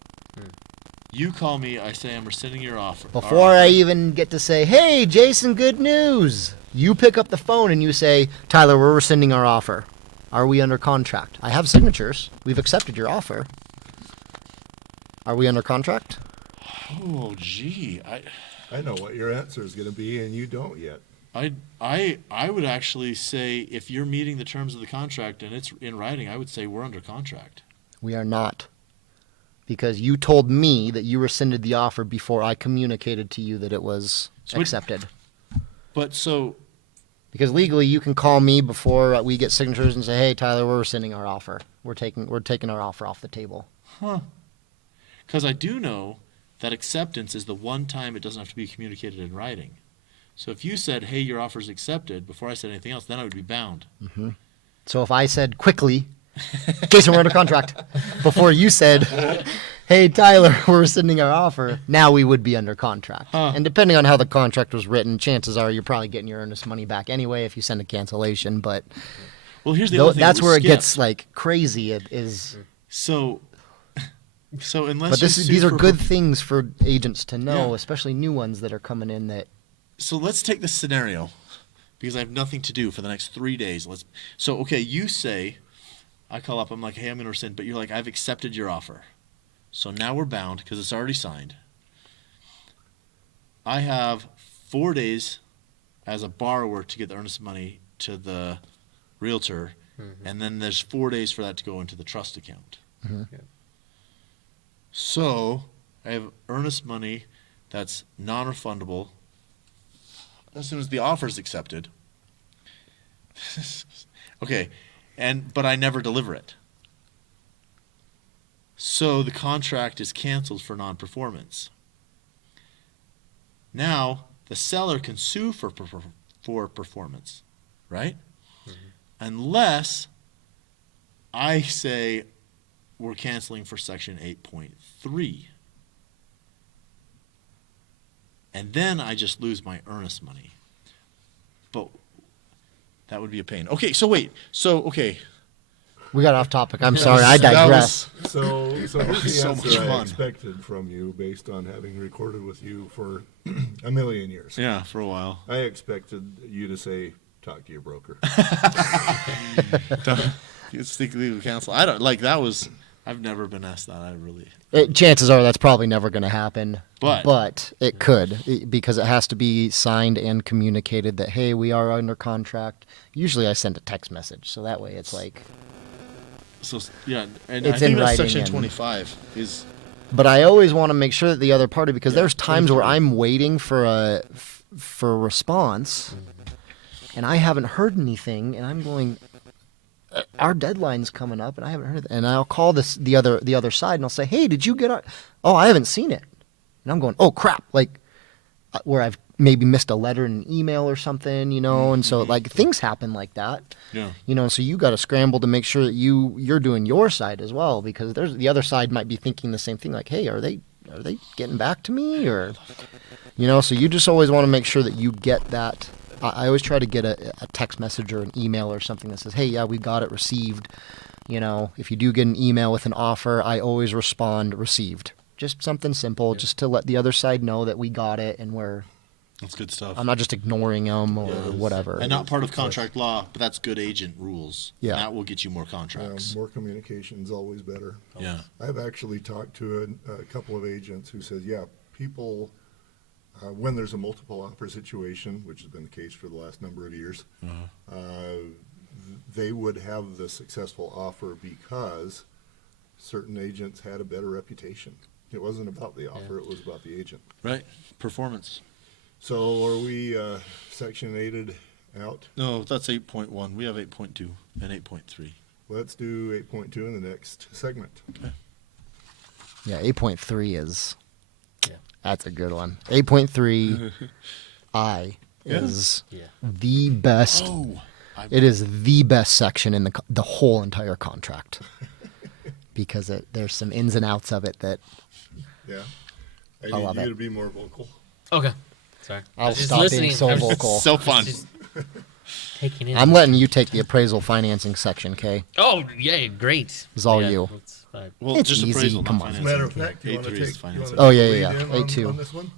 You call me, I say I'm rescinding your offer. Before I even get to say, hey, Jason, good news, you pick up the phone and you say, Tyler, we're rescinding our offer. Are we under contract? I have signatures. We've accepted your offer. Are we under contract? Oh, gee. I know what your answer is going to be, and you don't yet. I would actually say, if you're meeting the terms of the contract and it's in writing, I would say we're under contract. We are not. Because you told me that you rescinded the offer before I communicated to you that it was accepted. But so, Because legally, you can call me before we get signatures and say, "Hey, Tyler, we're rescinding our offer. We're taking our offer off the table." because I do know that acceptance is the one time it doesn't have to be communicated in writing. So if you said, hey, your offer's accepted, before I said anything else, then I would be bound. So if I said quickly, "Jason, we're under contract," before you said, "Hey, Tyler, we're rescinding our offer," now we would be under contract. And depending on how the contract was written, chances are you're probably getting your earnest money back anyway if you send a cancellation. But Well, here's the other thing. that's that we where it skipped. gets like crazy. It is. So unless But you sue these are for- good things for agents to know, Yeah. especially new ones that are coming in. That So let's take this scenario, because I have nothing to do for the next 3 days. Okay, you say, I call up, I'm like, hey, I'm going to rescind, but you're like, I've accepted your offer. So now we're bound because it's already signed. I have 4 days as a borrower to get the earnest money to the realtor, and then there's 4 days for that to go into the trust account. Yeah. So I have earnest money that's non-refundable as soon as the offer is accepted. Okay, but I never deliver it. So the contract is canceled for non-performance. Now the seller can sue for performance, right? Unless I say we're canceling for section 8.3. and then I just lose my earnest money. But that would be a pain. Okay, so wait. So, okay. We got off topic. I'm sorry. I That digress. So here's the so much answer I fun. expected from you based on having recorded with you for a million years. Yeah, for a while. I expected you to say, talk to your broker. Seek legal counsel. I don't like that was. I've never been asked that. I really. Chances are that's probably never going to happen. But- it could, because it has to be signed and communicated that, hey, we are under contract. Usually I send a text message, so that way it's like. So yeah, and It's I think in that's writing section and- 25 is. But I always want to make sure that the other party, because Yeah, there's times where 23. I'm waiting for a response, and I haven't heard anything, and I'm going, our deadline's coming up, and I haven't heard it. And I'll call the other side, and I'll say, hey, did you get our? Oh, I haven't seen it. And I'm going, oh crap, like where I've maybe missed a letter in an email or something, and so like things happen like that. Yeah. So you got to scramble to make sure that you're doing your side as well, because there's the other side might be thinking the same thing, like, hey, are they getting back to me, or so you just always want to make sure that you get that. I always try to get a text message or an email or something that says, hey, yeah, we got it received. If you do get an email with an offer, I always respond received. Just something simple, just to let the other side know that we got it and That's good stuff. I'm not just ignoring them or whatever. And not part of contract law, but that's good agent rules. Yeah. And that will get you more contracts. More communication is always better. Yeah. I've actually talked to a couple of agents who says, yeah, people, when there's a multiple offer situation, which has been the case for the last number of years, they would have the successful offer because certain agents had a better reputation. It wasn't about the offer, it was about the agent. Right. Performance. So are we section 8'd out? No, that's 8.1. We have 8.2 and 8.3. Let's do 8.2 in the next segment. Yeah, 8.3 is. Yeah. That's a good one. 8.3 I is Yeah. the best. Oh. It is the best section in the whole entire contract because there's some ins and outs of it that Yeah. I I need love you it. to be more vocal. Okay. Sorry. I I'll was just stop listening. being so I was vocal. So fun. just taking in. I'm letting you take the appraisal financing section, Kay. Oh yeah, great. It's all Yeah, you. that's fine. Well, It's just easy, appraisal, come not on. As a financing. matter of fact, do you want to 8.3 is take financing. Oh, yeah, lead yeah, in 8.2. on this one?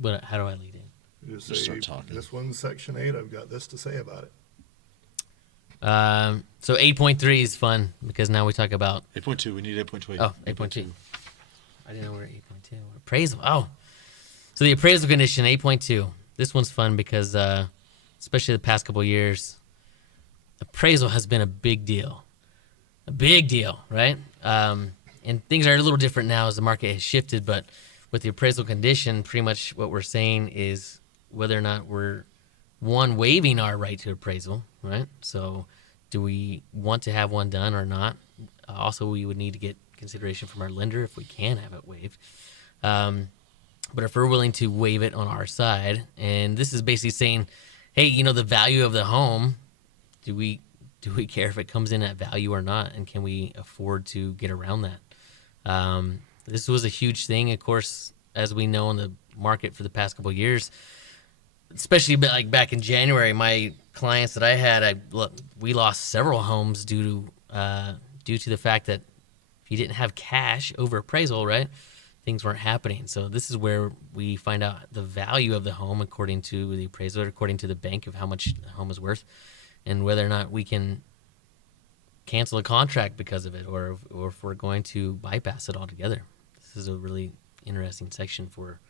But how do I lead in? Just Just say, start talking. this one's section 8, I've got this to say about it. So 8.3 is fun because now we talk about 8.2. We need 8.2. oh 8.2. I didn't know we're 8.2. Appraisal. Oh, so the appraisal condition 8.2. This one's fun because especially the past couple of years, appraisal has been a big deal, right? And things are a little different now as the market has shifted. But with the appraisal condition, pretty much what we're saying is whether or not we're waiving our right to appraisal, right? So do we want to have one done or not? Also, we would need to get consideration from our lender if we can have it waived. But if we're willing to waive it on our side, and this is basically saying, hey, the value of the home, do we care if it comes in at value or not, and can we afford to get around that? This was a huge thing, of course, as we know in the market for the past couple of years. Especially like back in January, my clients that I had, we lost several homes due to the fact that if you didn't have cash over appraisal, right, things weren't happening. So this is where we find out the value of the home according to the appraisal, according to the bank of how much the home is worth, and whether or not we can cancel a contract because of it, or if we're going to bypass it altogether. This is a really interesting section for.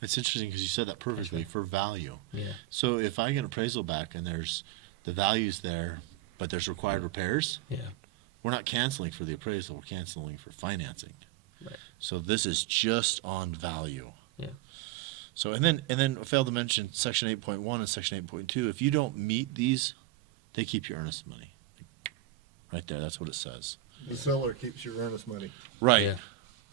It's interesting because you said that perfectly for value. Yeah. So if I get appraisal back and there's the value's there, but there's required repairs, Yeah. we're not canceling for the appraisal. We're canceling for financing. Right. So this is just on value. Yeah. So and then I failed to mention section 8.1 and section 8.2. If you don't meet these, they keep your earnest money. Right there. That's what it says. The seller keeps your earnest money. Right. Yeah.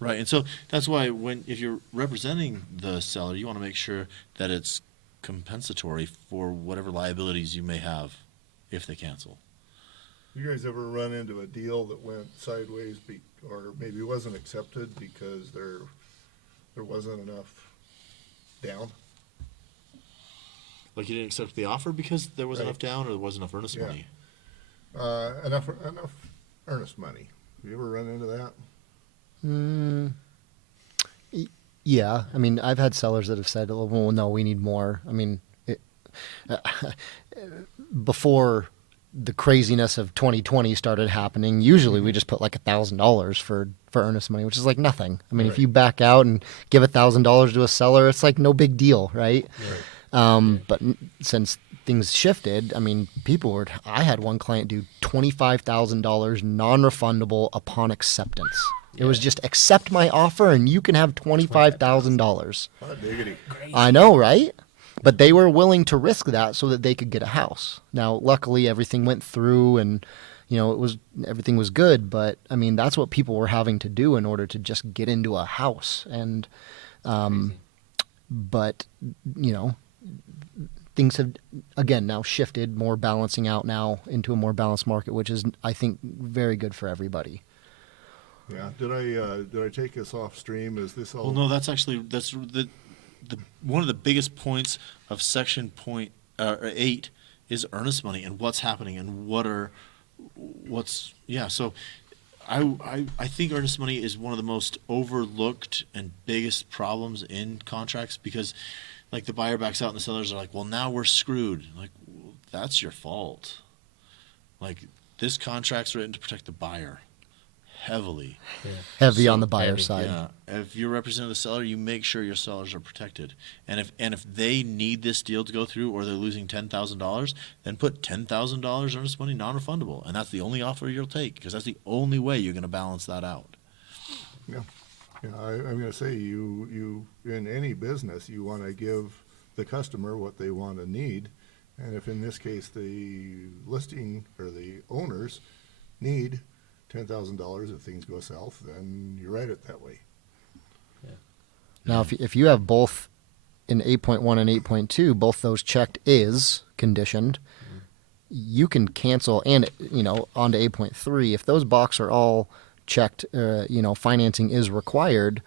Right. And so that's why if you're representing the seller, you want to make sure that it's compensatory for whatever liabilities you may have if they cancel. You guys ever run into a deal that went sideways or maybe wasn't accepted because there there wasn't enough down. Like you didn't accept the offer because there wasn't Right. enough down, or there wasn't enough earnest Yeah. money. Enough earnest money. Have you ever run into that? Yeah, I mean, I've had sellers that have said, "Oh, well, no, we need more." I mean, before the craziness of 2020 started happening, usually we just put like $1,000 for earnest money, which is like nothing. I mean, if Right. you back out and give $1,000 to a seller, it's like no big deal, right? But since things shifted, I mean, I had one client do $25,000 non-refundable upon acceptance. It was just accept my offer and you can have $25,000. Hot diggity. I know, right? But they were willing to risk that so that they could get a house. Now, luckily, everything went through, and everything was good. But I mean, that's what people were having to do in order to just get into a house. And, but things have again now shifted, more balancing out now into a more balanced market, which is, I think, very good for everybody. Yeah. Did I take us off stream? Is this all? Well, no, that's the one of the biggest points of section 8 is earnest money and what's happening and So I think earnest money is one of the most overlooked and biggest problems in contracts, because like the buyer backs out and the sellers are like, well, now we're screwed. Like, well, that's your fault. Like, this contract's written to protect the buyer heavily. Heavy So on the buyer heavy, side. Yeah, if you're representing the seller, you make sure your sellers are protected. And if they need this deal to go through, or they're losing $10,000, then put $10,000 earnest money non-refundable, and that's the only offer you'll take, because that's the only way you're going to balance that out. Yeah. Yeah. I'm going to say you in any business you want to give the customer what they want and need, and if in this case the listing or the owners need $10,000 if things go south, then you write it that way. Now, if you have both in 8.1 and 8.2, both those checked is conditioned, you can cancel, and on to 8.3. If those boxes are all checked, financing is required,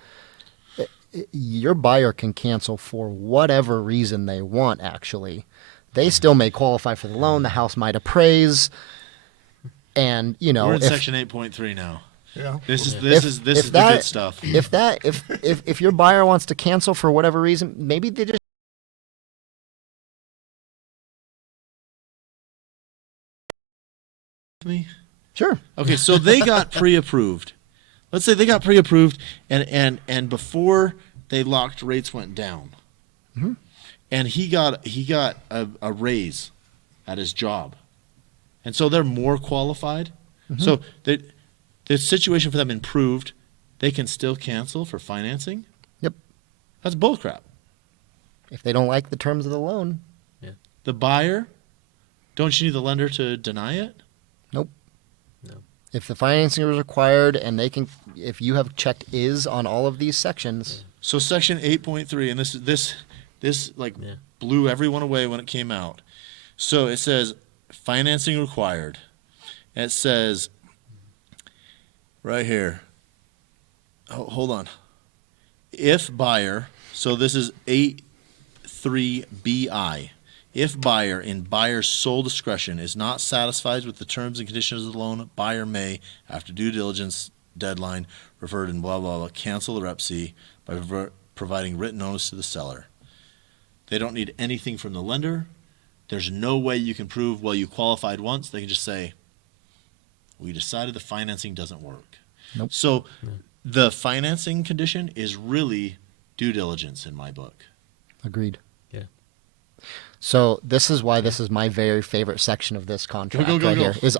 your buyer can cancel for whatever reason they want. Actually, they still may qualify for the loan. The house might appraise, and We're in if, section 8.3 now. Yeah. This is if the that- good stuff. if your buyer wants to cancel for whatever reason, maybe they just Me? sure. Okay, so they got pre-approved. Let's say they got pre-approved, and before they locked, rates went down, and he got a raise at his job, and so they're more qualified. So the situation for them improved. They can still cancel for financing. Yep. That's bullcrap. If they don't like the terms of the loan, The buyer, don't you need the lender to deny it? nope. No. If the financing is required and if you have checked is on all of these sections, So section 8.3, and this like Yeah. blew everyone away when it came out. So it says financing required. And it says right here. Oh, hold on. If buyer, so this is 8.3bi. If buyer, in buyer's sole discretion, is not satisfied with the terms and conditions of the loan, buyer may, after due diligence deadline referred in blah, blah, blah, cancel the repc by providing written notice to the seller. They don't need anything from the lender. There's no way you can prove, well, you qualified once. They can just say, we decided the financing doesn't work. Nope. So the financing condition is really due diligence in my book. agreed. Yeah. So this is why this is my very favorite section of this contract Go, right go. here is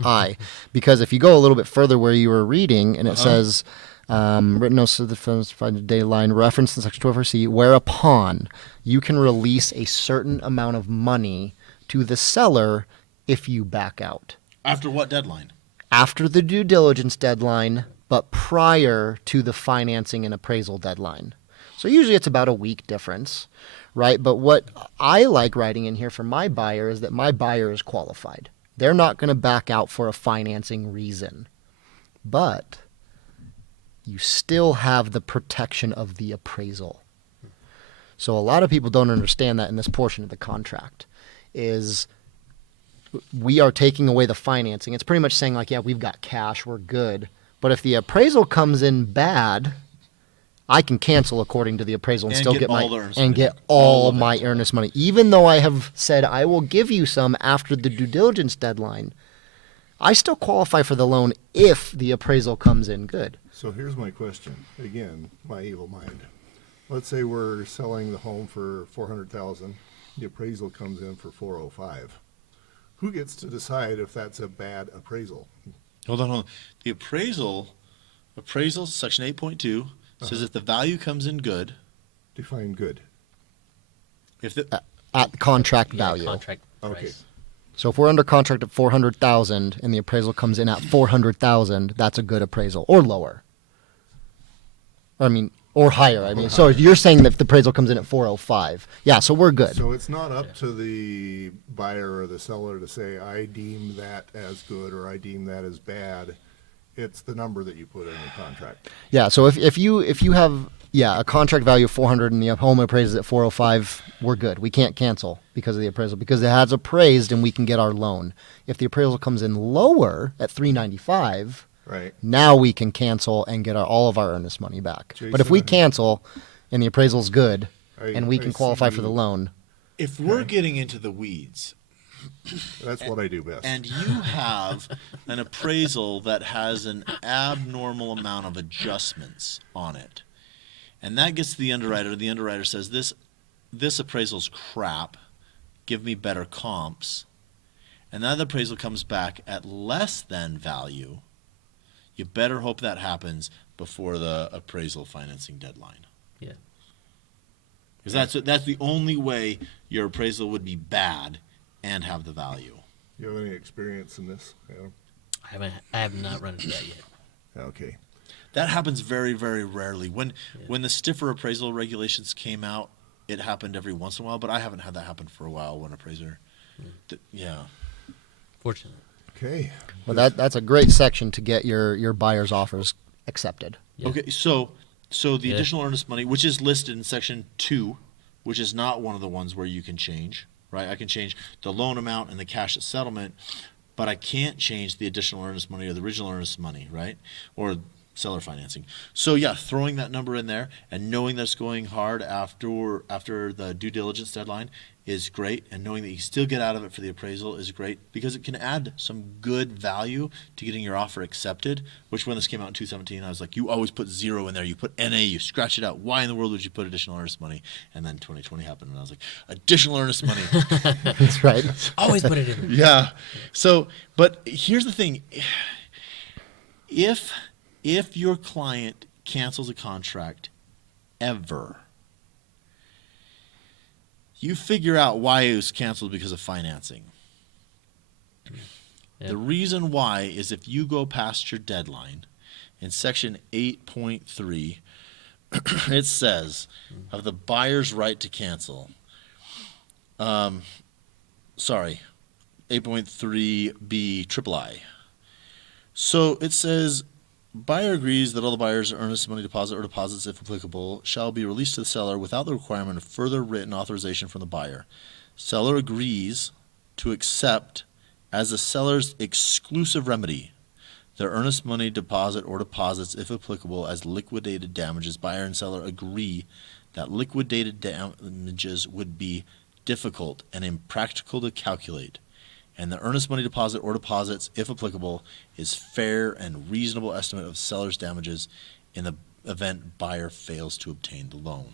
because if you go a little bit further where you were reading and it says written notice of the specified deadline referenced in section 12C, whereupon you can release a certain amount of money to the seller if you back out After what deadline? after the due diligence deadline, but prior to the financing and appraisal deadline. So usually it's about a week difference, right? But what I like writing in here for my buyer is that my buyer is qualified. They're not going to back out for a financing reason. But you still have the protection of the appraisal. So a lot of people don't understand that in this portion of the contract is we are taking away the financing. It's pretty much saying like, yeah, we've got cash, we're good. But if the appraisal comes in bad, I can cancel according to the appraisal and still get get my all the earnest and money get back. All all of my it. earnest money, even though I have said I will give you some after the due diligence deadline. I still qualify for the loan if the appraisal comes in good. So here's my question. Again, my evil mind. Let's say we're selling the home for 400,000. The appraisal comes in for 405. Who gets to decide if that's a bad appraisal? Hold on. The appraisal, section 8.2 says if the value comes in good, Define good. if the At contract Yeah, value. contract Okay. price. So if we're under contract at 400,000 and the appraisal comes in at 400,000, that's a good appraisal or lower. I mean, or higher. I mean, so you're saying that if the appraisal comes in at 405, yeah, so we're good. So it's not up to the buyer or the seller to say, I deem that as good or I deem that as bad. It's the number that you put in the contract. Yeah, so if you have a contract value of 400 and the home appraises at 405, we're good. We can't cancel because of the appraisal because it has appraised and we can get our loan. If the appraisal comes in lower at 395, Right. now we can cancel and get all of our earnest money back. But if we Jason, cancel and the appraisal's good and we I can qualify for see. the loan, if we're getting into the weeds That's what I do best. and you have an appraisal that has an abnormal amount of adjustments on it, and that gets to the underwriter says this appraisal's crap, give me better comps, and that appraisal comes back at less than value, you better hope that happens before the appraisal financing deadline. Yeah. Because that's the only way your appraisal would be bad and have the value. You have any experience in this? Adam? I have not run into that yet. Okay. That happens very, very rarely. When the stiffer appraisal regulations came out, it happened every once in a while, but I haven't had that happen for a while when appraiser. Yeah. Fortunately. Okay. well, that's a great section to get your buyer's offers accepted. Yeah. Okay, so the Yeah. additional earnest money, which is listed in section 2, which is not one of the ones where you can change, right? I can change the loan amount and the cash at settlement, but I can't change the additional earnest money or the original earnest money, right? Or seller financing. So yeah, throwing that number in there and knowing that's going hard after the due diligence deadline is great, and knowing that you still get out of it for the appraisal is great because it can add some good value to getting your offer accepted, which when this came out in 2017, I was like, you always put 0 in there, you put NA, you scratch it out. Why in the world would you put additional earnest money? And then 2020 happened and I was like, additional earnest money. That's right. Always put it in there. Yeah. So, but here's the thing. If your client cancels a contract ever, you figure out why it was canceled because of financing. Yeah. The reason why is if you go past your deadline, in section 8.3, it says of the buyer's right to cancel. Sorry, 8.3b triple I. So it says, buyer agrees that all the buyer's earnest money deposit or deposits, if applicable, shall be released to the seller without the requirement of further written authorization from the buyer. Seller agrees to accept as the seller's exclusive remedy their earnest money deposit or deposits, if applicable, as liquidated damages. Buyer and seller agree that liquidated damages would be difficult and impractical to calculate, and the earnest money deposit or deposits, if applicable, is fair and reasonable estimate of seller's damages in the event buyer fails to obtain the loan.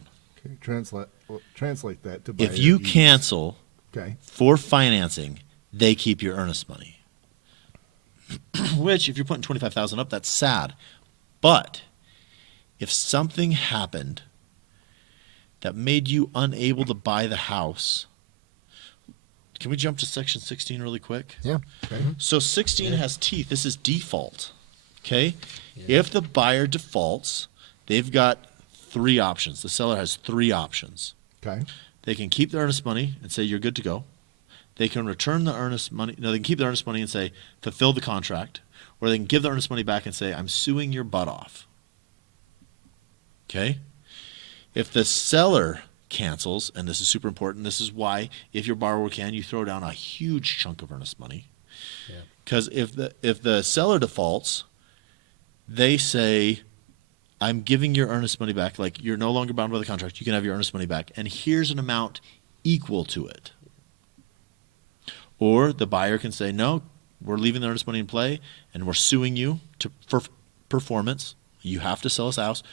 Okay. Translate that to If buyer you ease. cancel Okay. for financing, they keep your earnest money. Which, if you're putting 25,000 up, that's sad. But if something happened that made you unable to buy the house, can we jump to section 16 really quick? Yeah. Okay. So 16 has teeth. This is default. Okay? Yeah. If the buyer defaults, they've got 3 options. The seller has 3 options. Okay. They can keep the earnest money and say you're good to go. They can return the earnest money. No, they can keep the earnest money and say fulfill the contract. Or they can give the earnest money back and say I'm suing your butt off. Okay? If the seller cancels, and this is super important, this is why, if your borrower can, you throw down a huge chunk of earnest money. Because if the seller defaults, they say, I'm giving your earnest money back. Like, you're no longer bound by the contract. You can have your earnest money back. And here's an amount equal to it. Or the buyer can say, no, we're leaving the earnest money in play, and we're suing you for performance. You have to sell us a house.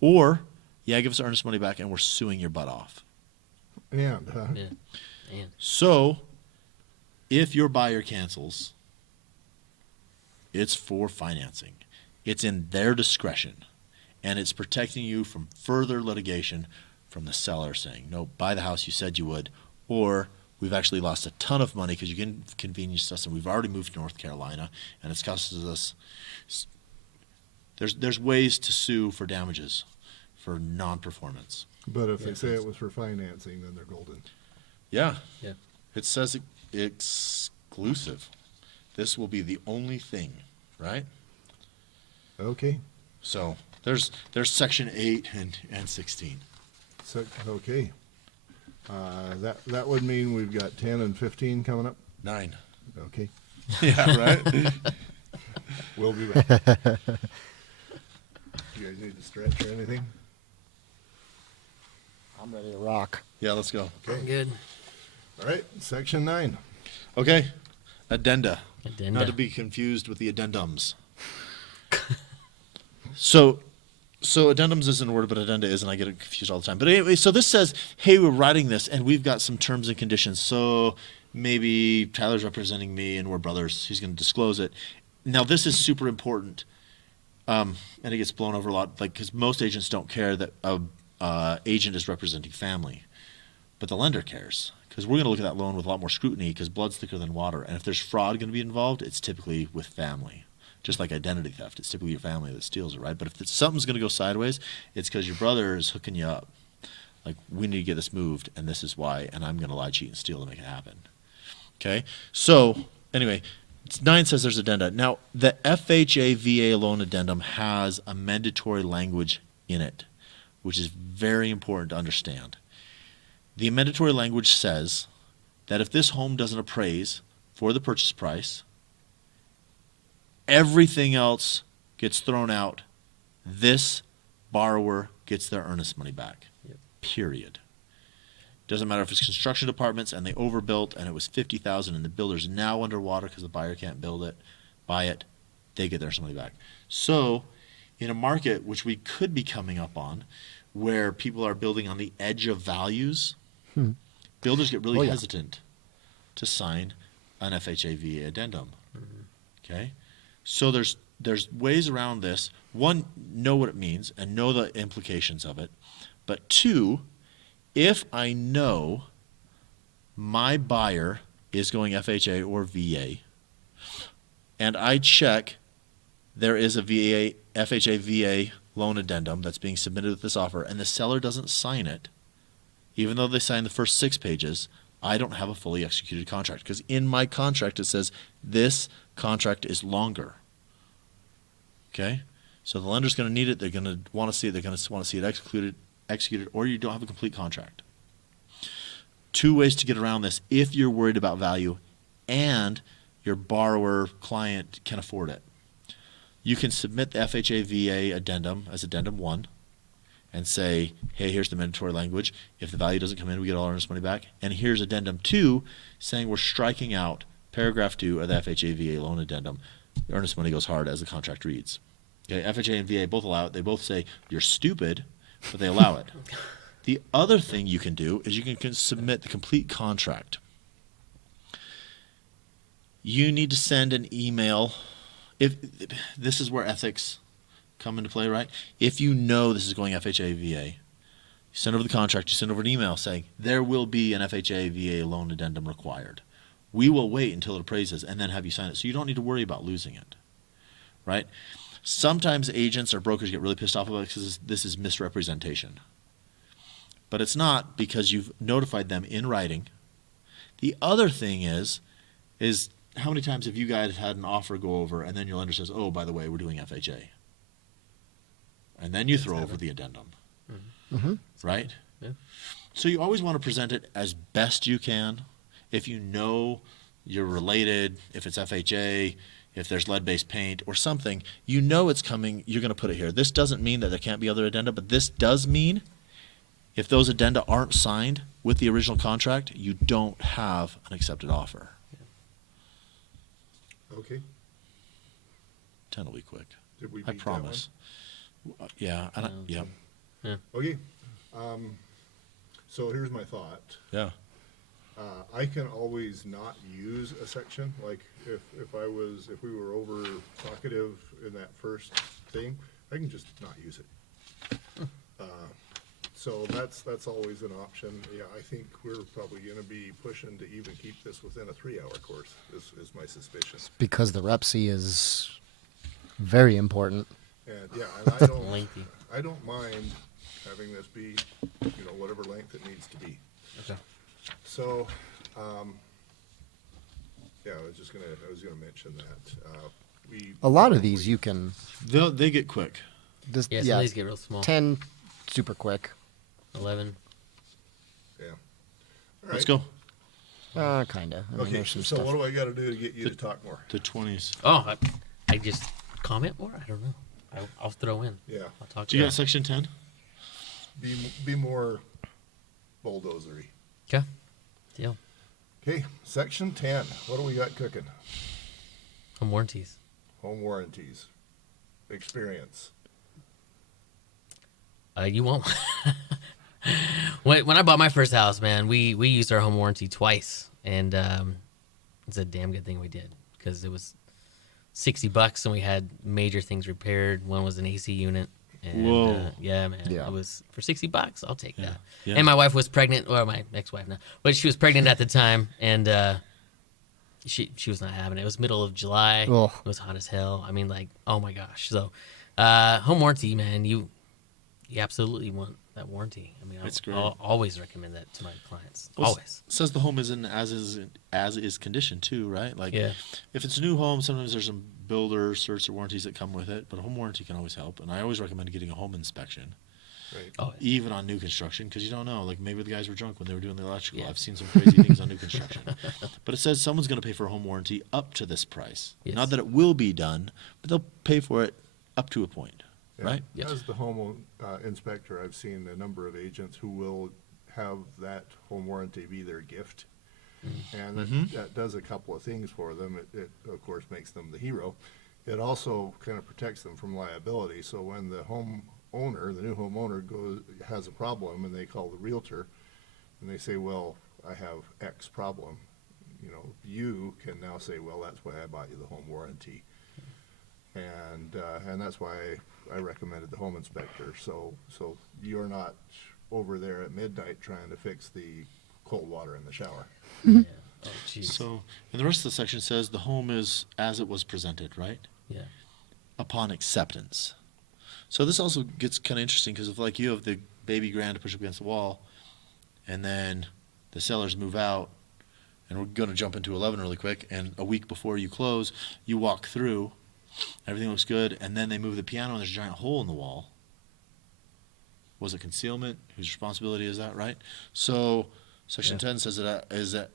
Or, yeah, give us earnest money back, and we're suing your butt off. And, Yeah. And So, if your buyer cancels, it's for financing. It's in their discretion. And it's protecting you from further litigation from the seller saying, no, buy the house you said you would, or we've actually lost a ton of money because you inconvenienced us and we've already moved to North Carolina and it's costed us. There's ways to sue for damages for non-performance. but if they say it was for financing, then they're golden. Yeah. Yeah. It says exclusive. This will be the only thing, right? Okay. So there's section 8 and 16. So, okay. That would mean we've got 10 and 15 coming up. 9. Okay. Yeah, right? We'll be back. You guys need to stretch or anything? I'm ready to rock. Yeah, let's go. Okay. good. All right. Section 9. Okay. Addenda. Addenda. Not to be confused with the addendums. So addendums isn't a word, but addenda is, and I get it confused all the time. But anyway, so this says, hey, we're writing this, and we've got some terms and conditions. So maybe Tyler's representing me, and we're brothers. He's going to disclose it. Now, this is super important, and it gets blown over a lot, like because most agents don't care that a agent is representing family, but the lender cares because we're going to look at that loan with a lot more scrutiny because blood's thicker than water, and if there's fraud going to be involved, it's typically with family. Just like identity theft, it's typically your family that steals it, right? But if something's going to go sideways, it's because your brother is hooking you up. Like, we need to get this moved, and this is why, and I'm going to lie, cheat, and steal to make it happen. Okay? So, anyway, 9 says there's addenda. Now, the FHA VA loan addendum has a mandatory language in it, which is very important to understand. The mandatory language says that if this home doesn't appraise for the purchase price, everything else gets thrown out. This borrower gets their earnest money back. Yep. Period. Doesn't matter if it's construction departments and they overbuilt and it was $50,000 and the builder's now underwater because the buyer can't buy it, they get their money back. So, in a market which we could be coming up on, where people are building on the edge of values, builders get really hesitant to sign an FHA VA addendum. Okay. So there's ways around this. One, know what it means and know the implications of it. But 2, if I know my buyer is going FHA or VA, and I check there is a FHA VA loan addendum that's being submitted with this offer, and the seller doesn't sign it, even though they signed the first 6 pages, I don't have a fully executed contract. Because in my contract it says this contract is longer. Okay? So the lender's going to need it. They're going to want to see it. They're going to want to see it executed, or you don't have a complete contract. 2 ways to get around this if you're worried about value and your borrower client can afford it. You can submit the FHA VA addendum as addendum 1 and say, hey, here's the mandatory language. If the value doesn't come in, we get all our earnest money back. And here's addendum 2 saying we're striking out paragraph 2 of the FHA VA loan addendum. The earnest money goes hard as the contract reads. Okay, FHA and VA both allow it. They both say you're stupid, but they allow it. The other thing you can do is you can submit the complete contract. You need to send an email. If this is where ethics come into play, right? If you know this is going FHA VA, you send over the contract, you send over an email saying there will be an FHA VA loan addendum required. We will wait until it appraises and then have you sign it, so you don't need to worry about losing it, right? Sometimes agents or brokers get really pissed off about it because this is misrepresentation. But it's not, because you've notified them in writing. The other thing is how many times have you guys had an offer go over and then your lender says, oh, by the way, we're doing FHA? And then you throw over the addendum, right? Yeah. So you always want to present it as best you can. If you know you're related, if it's FHA, if there's lead-based paint or something, you know it's coming, you're going to put it here. This doesn't mean that there can't be other addenda, but this does mean if those addenda aren't signed with the original contract, you don't have an accepted offer. Okay, 10 will be quick. did we I beat that promise. Yeah, and yeah, one? Okay, so here's my thought. yeah. I can always not use a section, like if we were over talkative in that first thing, I can just not use it. So that's always an option. Yeah, I think we're probably gonna be pushing to even keep this within a 3-hour course, is my suspicion. Because the repc is very important. And, yeah, and Lengthy. I don't mind having this be, whatever length it needs to be. Okay. So, yeah, I was gonna mention that, A lot of these you can They get quick. just Yeah, some of these get real small. 10 super quick. 11. yeah. All Let's right. Kinda. I mean, Okay, there's some so stuff. what do I gotta do to get you to talk more? The 20s. Oh, I just comment more? I don't know. I'll throw in. Yeah, I'll talk Do to you you. got section 10? be more bulldozery. Okay. Deal. Okay, section 10, what do we got cooking? Home warranties. Home warranties, experience. You won't. When I bought my first house, man, we used our home warranty twice, and it's a damn good thing we did because it was $60 and we had major things repaired. One was an AC unit. And, Whoa. yeah, man. Yeah. It was for $60. I'll take that. Yeah. And my wife was pregnant, or my ex-wife now, but she was pregnant at the time, and she was not having it. It was middle of July. Ugh. It was hot as hell. I mean, like, oh my gosh. So, home warranty, man, you absolutely want that warranty. I mean, That's great. I'll always recommend that to my clients. Well, Always. Says the home is in as is condition too, right? Like, Yeah. if it's a new home, sometimes there's some builder certs or warranties that come with it, but a home warranty can always help. And I always recommend getting a home inspection, Right. Oh, even on new construction, because you don't know. Like, maybe the guys were drunk when they were doing the electrical. Yeah. I've seen some crazy things on new construction. But it says someone's going to pay for a home warranty up to this price. Yes. Not that it will be done, but they'll pay for it up to a point, Yeah. right? Yes. As the home inspector, I've seen a number of agents who will have that home warranty be their gift. And that does a couple of things for them. It of course makes them the hero. It also kind of protects them from liability. So when the new homeowner has a problem and they call the realtor and they say, well, I have X problem, you can now say, well, that's why I bought you the home warranty. And that's why I recommended the home inspector. So you're not over there at midnight trying to fix the cold water in the shower. yeah. Oh, jeez. So, and the rest of the section says the home is as it was presented, right? Yeah. Upon acceptance. So this also gets kind of interesting because if, like, you have the baby grand to push up against the wall, and then the sellers move out, and we're going to jump into 11 really quick, and a week before you close, you walk through, everything looks good, and then they move the piano and there's a giant hole in the wall. Was it concealment? Whose responsibility is that, right? So section 10 says that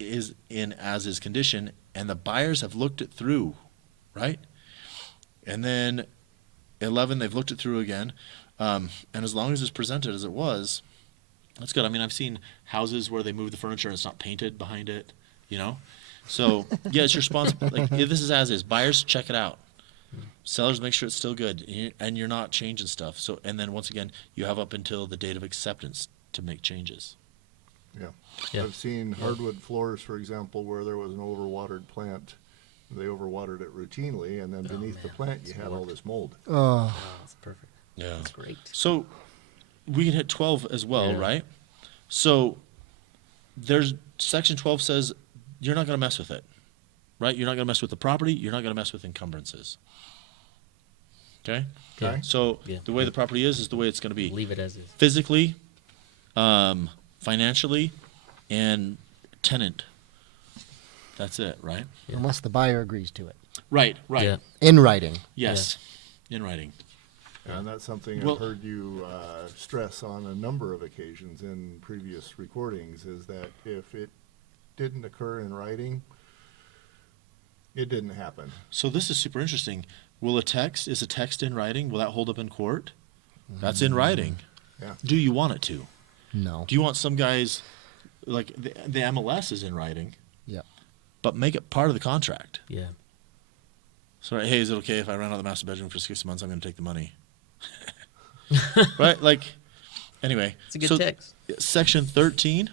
is in as is condition, and the buyers have looked it through, right? And then 11, they've looked it through again, and as long as it's presented as it was, that's good. I mean, I've seen houses where they move the furniture and it's not painted behind it, So yeah, it's your responsibility. Like, if this is as is, buyers check it out. Sellers make sure it's still good, and you're not changing stuff. So, and then once again, you have up until the date of acceptance to make changes. Yeah. Yeah. I've seen hardwood floors, for example, where there was an overwatered plant. They overwatered it routinely, and then beneath the man, plant, you that's had all work. this mold. Oh, that's perfect. Yeah. That's great. So we can hit 12 as well, Yeah. right? So there's section 12 says you're not going to mess with it, right? You're not going to mess with the property. You're not going to mess with encumbrances. Okay? Okay. So Yeah. the way the property is the way it's going to be. Leave it as is. Physically, financially, and tenant. That's it, right? Yeah. Unless the buyer agrees to it. Right, right. Yeah. In writing. Yes, in writing. And that's something Well- I've heard you stress on a number of occasions in previous recordings, is that if it didn't occur in writing, it didn't happen. So this is super interesting. Is a text in writing? Will that hold up in court? That's in writing. Yeah. Do you want it to? No. Do you want some guys, like the MLS is in writing, Yep. but make it part of the contract? Yeah. So, hey, is it okay if I rent out the master bedroom for 6 months? I'm going to take the money. Right? Like, anyway. It's a good so text. Section 13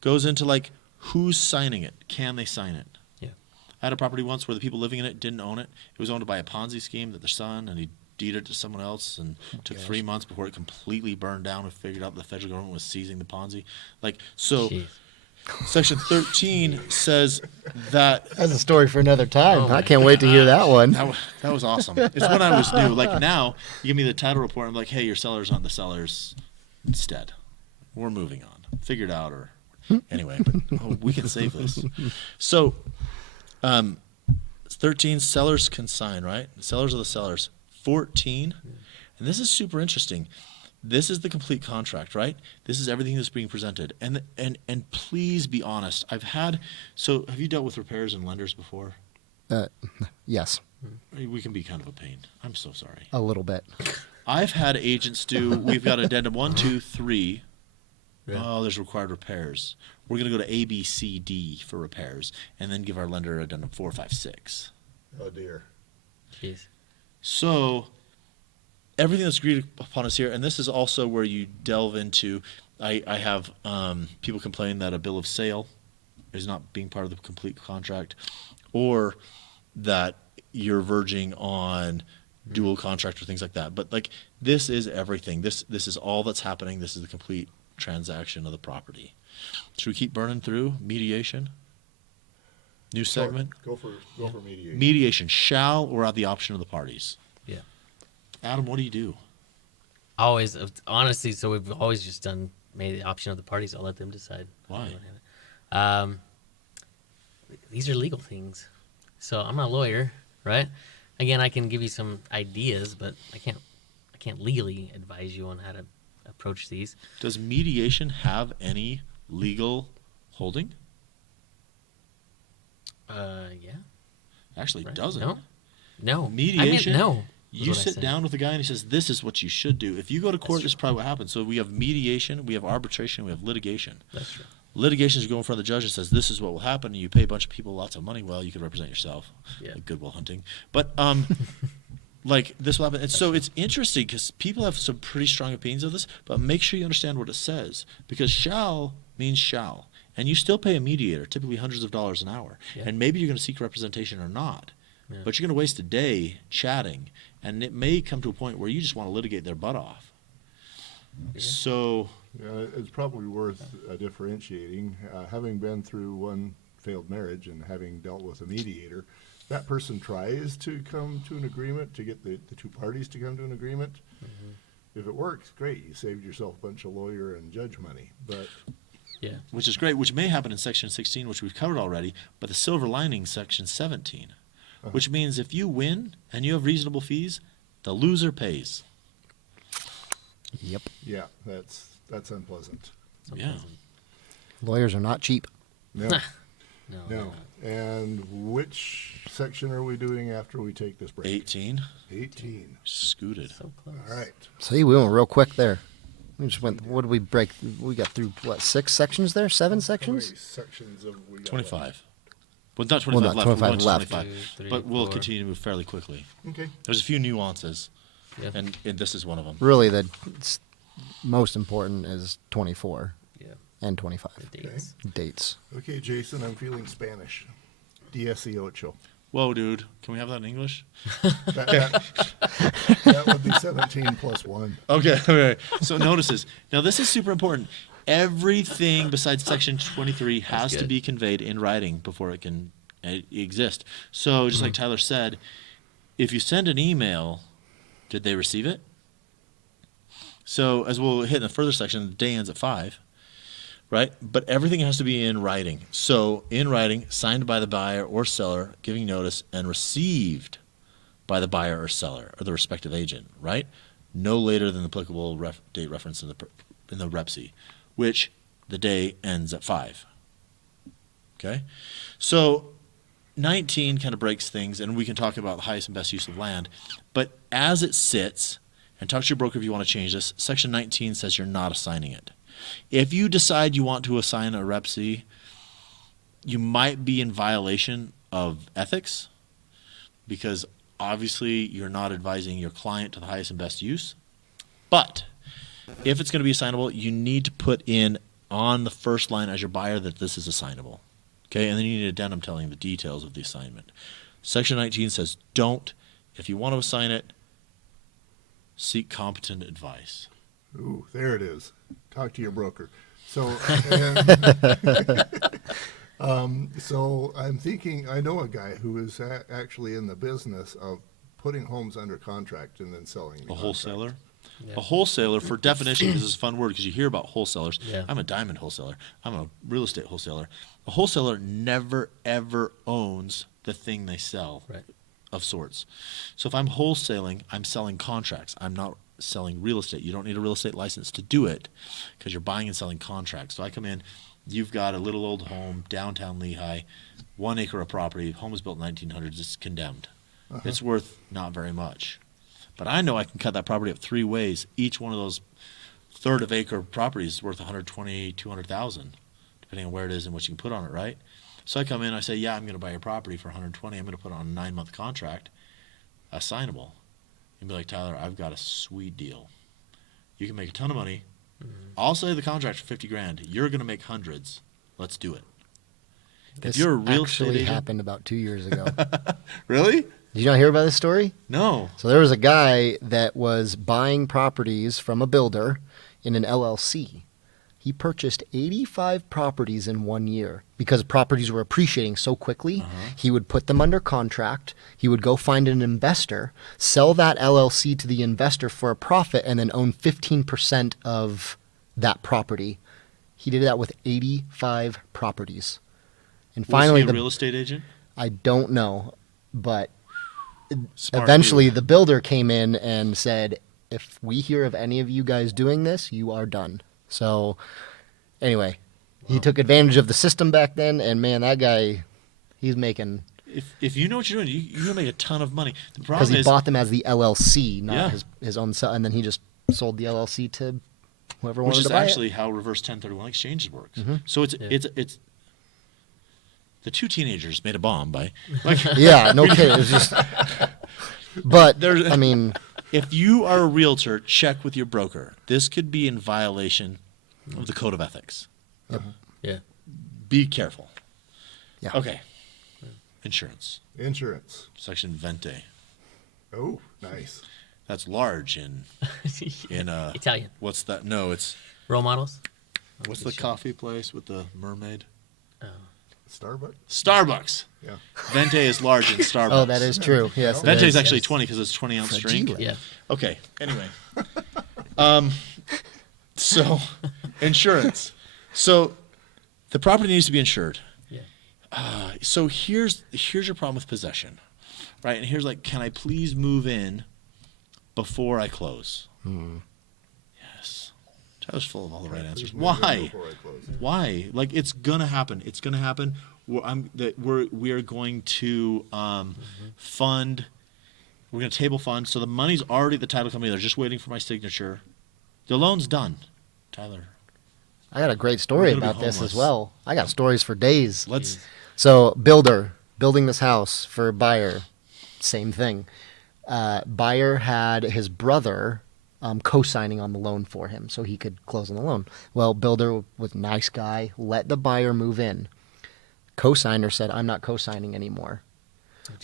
goes into like who's signing it. Can they sign it? Yeah. I had a property once where the people living in it didn't own it. It was owned by a Ponzi scheme that their son, and he deeded it to someone else, and took 3 months before it completely burned down and figured out the federal government was seizing the Ponzi. Like, so Jeez. Section 13 says that That's a story for another time. Oh I my can't wait to hear that one. that was awesome. It's when I was new. Like now, you give me the title report. I'm like, hey, your seller's on the sellers instead. We're moving on. Figure it out, or anyway. But we can save this. So, 13 sellers can sign, right? The sellers are the sellers. 14, and this is super interesting. This is the complete contract, right? This is everything that's being presented. And please be honest. Have you dealt with repairs and lenders before? Yes, We can be kind of a pain. I'm so sorry. a little bit. I've had agents we've got addendum 1, 2, 3. Yeah. Oh, there's required repairs. We're going to go to A, B, C, D for repairs, and then give our lender addendum 4, 5, 6. Oh, dear. Jeez. So everything that's agreed upon is here, and this is also where you delve into. I have people complain that a bill of sale is not being part of the complete contract, or that you're verging on dual contract or things like that. But like this is everything. This is all that's happening. This is the complete transaction of the property. Should we keep burning through mediation? New segment. Go for mediation. Mediation shall or at the option of the parties. Yeah. Adam, what do you do? Always, honestly, so we've always just made the option of the parties. I'll let them decide. Why? These are legal things. So I'm not a lawyer, right? Again, I can give you some ideas, but I can't legally advise you on how to approach these. Does mediation have any legal holding? Yeah. Actually, Right. doesn't. No. Mediation? No. is You what I sit said. down with a guy and he says, this is what you should do. If you go to court, this is probably what happens. So we have mediation, we have arbitration, we have litigation. That's true. Litigation is you go in front of the judge and says, this is what will happen, and you pay a bunch of people lots of money. Well, you could represent yourself, Yeah. like Goodwill Hunting. But like this will happen. And so it's interesting because people have some pretty strong opinions of this, but make sure you understand what it says, because shall means shall. And you still pay a mediator, typically hundreds of dollars an hour. Yeah. And maybe you're going to seek representation or not. Yeah. But you're going to waste a day chatting, and it may come to a point where you just want to litigate their butt off. Yeah. So, Yeah, it's probably worth differentiating. Having been through one failed marriage and having dealt with a mediator, that person tries to come to an agreement, to get the two parties to come to an agreement. Mm-hmm. If it works, great. You saved yourself a bunch of lawyer and judge money. But Yeah. which is great, which may happen in Section 16, which we've covered already, but the silver lining, Section 17, which means if you win and you have reasonable fees, the loser pays. Yep. yeah, that's unpleasant. Yeah. Lawyers are not cheap. No, No. no. And which section are we doing after we take this break? 18, 18. scooted. So close. All right. See, we went real quick there. We just went. What did we break? We got through what? 6 sections there? 7 How sections? many sections have we got 25. Well, not 25 Well, not left. We're 25 going to left. 25. 2, 3, But we'll 4. continue to move fairly quickly. left? Okay. There's a few nuances, Yeah. and this is one of them. Really, the most important is 24 Yeah. and 25 The dates. dates. Okay, Jason, I'm feeling Spanish. 18. Whoa, dude. Can we have that in English? That would be 17 plus 1. Okay, okay. So notices. Now, this is super important. Everything besides Section 23 has to good. be conveyed in writing before it can exist. So, just like Tyler said, if you send an email, did they receive it? So, as we'll hit in the further section, the day ends at 5, right? But everything has to be in writing. So, in writing, signed by the buyer or seller, giving notice, and received by the buyer or seller or the respective agent, right? no later than the applicable date reference in the repc, which the day ends at 5. Okay? So 19 kind of breaks things, and we can talk about the highest and best use of land. But as it sits, and talk to your broker if you want to change this, Section 19 says you're not assigning it. If you decide you want to assign a Rep C, you might be in violation of ethics, because obviously you're not advising your client to the highest and best use. But if it's going to be assignable, you need to put in on the first line as your buyer that this is assignable. Okay, and then you need an addendum telling the details of the assignment. Section 19 says don't. If you want to assign it, seek competent advice. Ooh, there it is. Talk to your broker. So, so I'm thinking, I know a guy who is actually in the business of putting homes under contract and then selling the A contract. wholesaler? Yeah. A wholesaler, for definition, because it's a fun word because you hear about wholesalers. Yeah. I'm a diamond wholesaler. I'm a real estate wholesaler. A wholesaler never, ever owns the thing they sell Right. of sorts. So if I'm wholesaling, I'm selling contracts. I'm not selling real estate. You don't need a real estate license to do it because you're buying and selling contracts. So I come in, you've got a little old home, downtown Lehigh, 1 acre of property. Home was built in 1900s. It's condemned. It's worth not very much. But I know I can cut that property up 3 ways. Each one of those third of acre properties is worth 120, 200,000, depending on where it is and what you can put on it, right? So I come in, I say, yeah, I'm going to buy your property for 120. I'm going to put it on a 9-month contract, assignable. And be like, Tyler, I've got a sweet deal. You can make a ton of money. I'll say the contract for 50 grand. You're going to make hundreds. Let's do it. This If you're a real actually estate agent, happened about 2 years ago. really? Did you not hear about this story? No. So there was a guy that was buying properties from a builder in an LLC. He purchased 85 properties in 1 year because properties were appreciating so quickly. He would put them under contract. He would go find an investor, sell that LLC to the investor for a profit, and then own 15% of that property. He did that with 85 properties. And finally, was he a real estate agent? I don't know, but Smart eventually dude. the builder came in and said, if we hear of any of you guys doing this, you are done. So anyway, he took advantage of the system back then, and man, that guy, he's making, If you know what you're doing, you're going to make a ton of money. The because problem he is, bought them as the LLC, not Yeah. his own self, and then he just sold the LLC to whoever which wanted is to buy actually how reverse 1031 exchanges works. So it's the 2 teenagers made a bomb by like it. Yeah, no kidding. It was just, but There's- I mean, if you are a realtor, check with your broker. This could be in violation of the code of ethics. Yeah. Be careful. yeah. Okay. Insurance. Insurance. Section Vente. Oh, nice. That's large in Italian. what's that? No, it's Role models? what's the coffee place with the mermaid? Starbucks? Starbucks. Yeah. Vente is large in Starbucks. Oh, that is true. Yes, it Vente is is. actually Yes. 20 because it's 20-ounce drink. Fragile. Yeah. Okay. Anyway, so insurance. So the property needs to be insured. Yeah. So here's your problem with possession, right? And here's like, can I please move in before I close? Yes. Tyler's full of all the right answers. Please move in Why? before I close. Why? Like it's gonna happen. It's gonna happen. We are going to fund. We're gonna table fund. So the money's already at the title company. They're just waiting for my signature. The loan's done. Tyler, I got a great We're story gonna be about this as homeless. well. I got stories for days. let's. So building this house for buyer, same thing. Buyer had his brother co-signing on the loan for him so he could close on the loan. Well, builder was a nice guy, let the buyer move in. Co-signer said, I'm not co-signing anymore.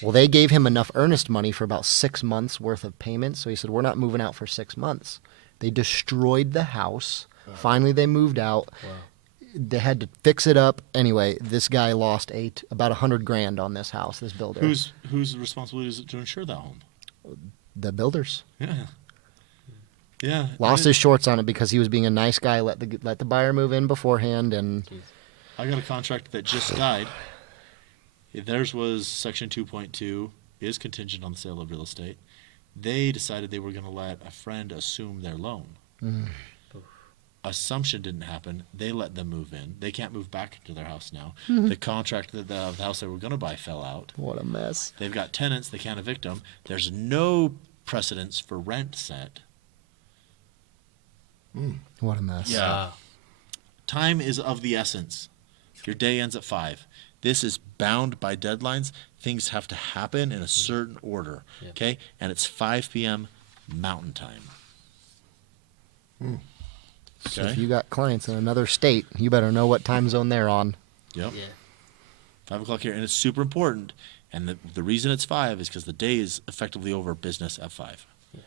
Well, they gave him enough earnest money for about 6 months worth of payments. So he said, we're not moving out for 6 months. They destroyed the house. Finally, they moved out. Wow. They had to fix it up. Anyway, this guy lost about $100,000 on this house, this builder. Whose responsibility is it to insure that home? The builders. Yeah. Yeah. Lost his shorts on it because he was being a nice guy, let the buyer move in beforehand, and I got a contract that just died. Theirs was Section 2.2, is contingent on the sale of real estate. They decided they were going to let a friend assume their loan. Assumption didn't happen. They let them move in. They can't move back into their house now. The contract that the house they were going to buy fell out. What a mess. They've got tenants. They can't evict them. There's no precedence for rent set. What a mess. Yeah. Time is of the essence. Your day ends at 5. This is bound by deadlines. Things have to happen in a certain order. Yeah. Okay? And it's 5 p.m. Mountain Time. So if you got clients in another state, you better know what time zone they're on. Yep. Yeah. 5 o'clock here. And it's super important. And the reason it's 5 is because the day is effectively over business at 5. Yeah.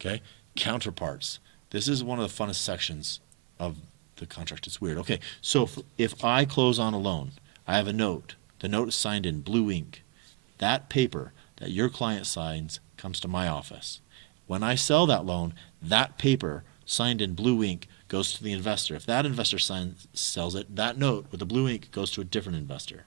Okay? Counterparts. This is one of the funnest sections of the contract. It's weird. Okay, so if I close on a loan, I have a note. The note is signed in blue ink. That paper that your client signs comes to my office. When I sell that loan, that paper signed in blue ink goes to the investor. If that investor sells it, that note with the blue ink goes to a different investor.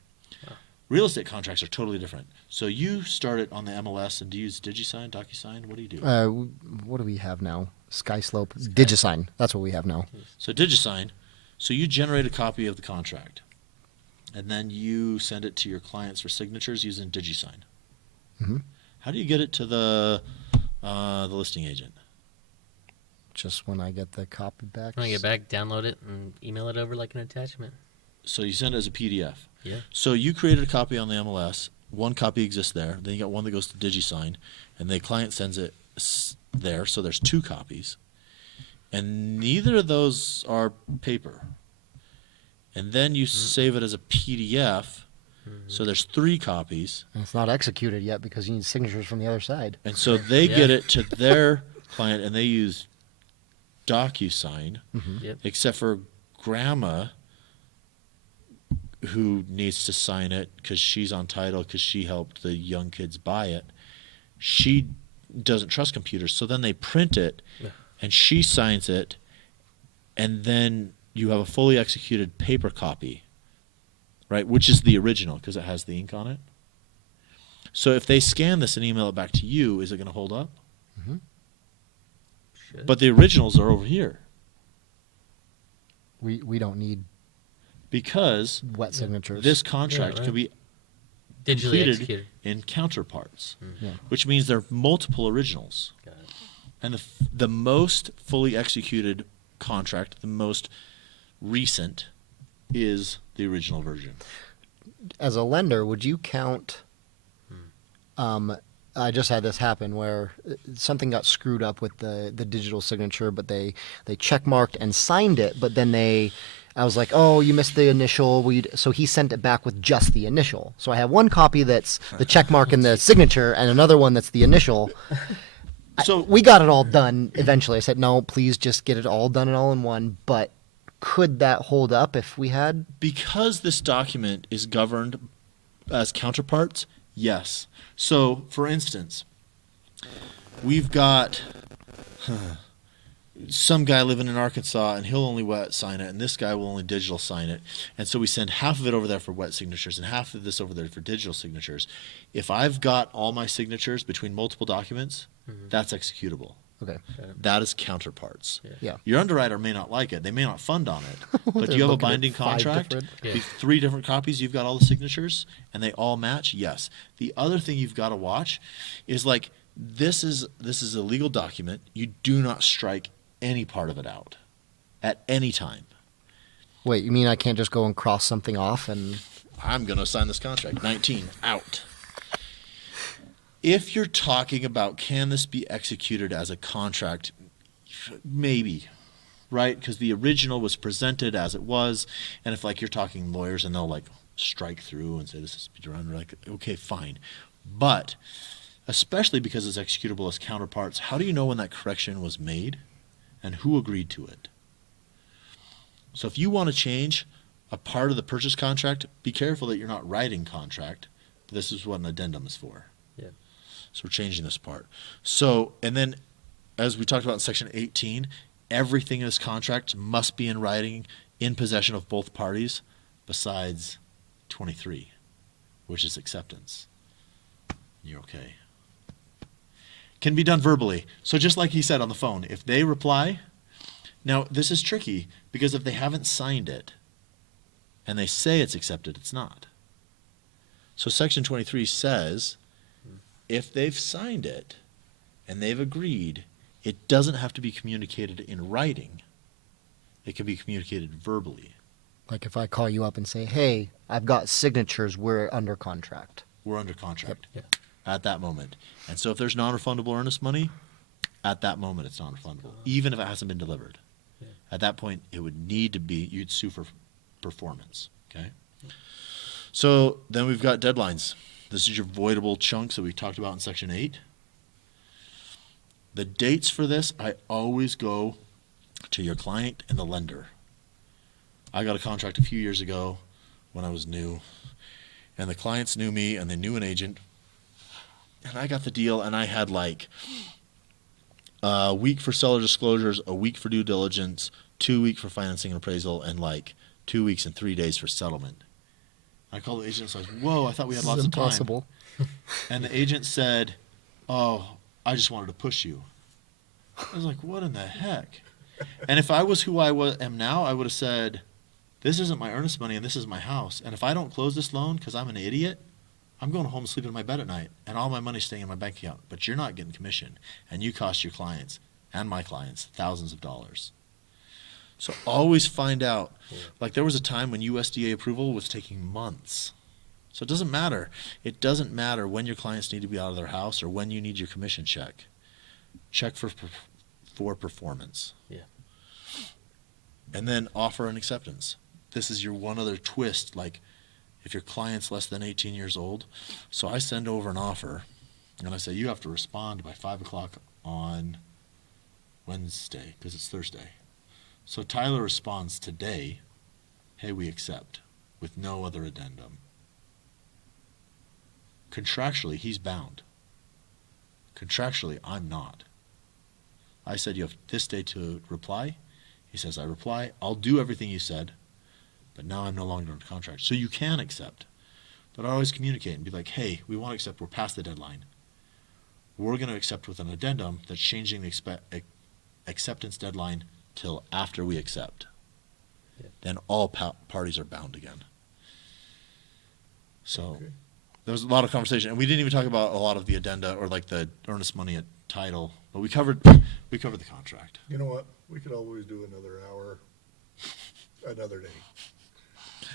Wow. Real estate contracts are totally different. So you start it on the MLS and do you use DigiSign, DocuSign? What do you do? What do we have now? SkySlope. DigiSign. That's what we have now. So DigiSign, so you generate a copy of the contract, and then you send it to your clients for signatures using DigiSign. Mm-hmm. How do you get it to the listing agent? Just when I get the copy back. When I get back, download it and email it over like an attachment. So you send it as a PDF. Yeah. So you created a copy on the MLS. One copy exists there. Then you got one that goes to DigiSign, and the client sends it there. So there's 2 copies, and neither of those are paper. And then you save it as a PDF. So there's 3 copies, And it's not executed yet because you need signatures from the other side. and so they Yeah. get it to their client, and they use DocuSign, Yep. except for Grandma, who needs to sign it because she's on title because she helped the young kids buy it. She doesn't trust computers, so then they print it, Yeah. and she signs it, and then you have a fully executed paper copy, right, which is the original because it has the ink on it. So if they scan this and email it back to you, is it going to hold up? Should. But the originals are over here We don't need because wet signatures. this contract right. can be digitally completed executed. in counterparts, Yeah. which means there are multiple originals. Got it. And the most fully executed contract, the most recent, is the original version. As a lender, would you count? I just had this happen where something got screwed up with the digital signature, but they checkmarked and signed it, but then I was like, oh, you missed the initial. So he sent it back with just the initial. So I have one copy that's the checkmark and the signature, and another one that's the initial. So We got it all done eventually. I said, no, please just get it all done and all in one. But could that hold up if we had? because this document is governed as counterparts, yes. So, for instance, we've got some guy living in Arkansas, and he'll only wet sign it, and this guy will only digital sign it. And so we send half of it over there for wet signatures and half of this over there for digital signatures. If I've got all my signatures between multiple documents, that's executable. Okay. That is counterparts. Yeah. Your underwriter may not like it. They may not fund on it. But They're you have a looking at binding 5 contract, different- Yeah. 3 different copies, you've got all the signatures, and they all match, yes. The other thing you've got to watch is like this is a legal document. You do not strike any part of it out at any time. Wait, you mean I can't just go and cross something off and? I'm going to sign this contract. 19, out. If you're talking about can this be executed as a contract, maybe, right? Because the original was presented as it was, and if like you're talking lawyers and they'll like strike through and say this is done, we're like, okay, fine. But especially because it's executable as counterparts, how do you know when that correction was made and who agreed to it? So if you want to change a part of the purchase contract, be careful that you're not writing contract. This is what an addendum is for. Yeah. So we're changing this part. So, and then as we talked about in section 18, everything in this contract must be in writing in possession of both parties besides 23, which is acceptance. You're okay. can be done verbally. So just like he said on the phone, if they reply, now this is tricky because if they haven't signed it and they say it's accepted, it's not. So Section 23 says if they've signed it and they've agreed, it doesn't have to be communicated in writing. It can be communicated verbally. Like if I call you up and say, hey, I've got signatures, we're under contract. We're under contract Yep. at that moment. And so if there's non-refundable earnest money, at that moment it's non-refundable, even if it hasn't been delivered. Yeah. At that point, it would need to be, you'd sue for performance, okay? So then we've got deadlines. This is your voidable chunks that we talked about in Section 8. The dates for this, I always go to your client and the lender. I got a contract a few years ago when I was new, and the clients knew me and they knew an agent, and I got the deal, and I had like a week for seller disclosures, a week for due diligence, 2 weeks for financing and appraisal, and like 2 weeks and 3 days for settlement. I called the agent and said, whoa, I thought we had This lots is of time. impossible. And the agent said, oh, I just wanted to push you. I was like, what in the heck? And if I was who am now, I would have said, this isn't my earnest money and this is my house. And if I don't close this loan because I'm an idiot, I'm going home and sleeping in my bed at night and all my money's staying in my bank account. But you're not getting commission, and you cost your clients and my clients thousands of dollars. So always find out. Like there was a time when USDA approval was taking months. So it doesn't matter. It doesn't matter when your clients need to be out of their house or when you need your commission check. Check for performance. Yeah. And then offer an acceptance. This is your one other twist, like if your client's less than 18 years old. So I send over an offer, and I say, you have to respond by 5 o'clock on Wednesday, because it's Thursday. So Tyler responds today, hey, we accept, with no other addendum. Contractually, he's bound. Contractually, I'm not. I said, you have this day to reply. He says, I reply, I'll do everything you said, but now I'm no longer under contract. So you can accept. But I always communicate and be like, hey, we want to accept. We're past the deadline. We're going to accept with an addendum that's changing the acceptance deadline till after we accept. Yeah. Then all parties are bound again. So Okay. there was a lot of conversation. And we didn't even talk about a lot of the addenda or like the earnest money at title. But we covered the contract. You know what? We could always do another hour, another day.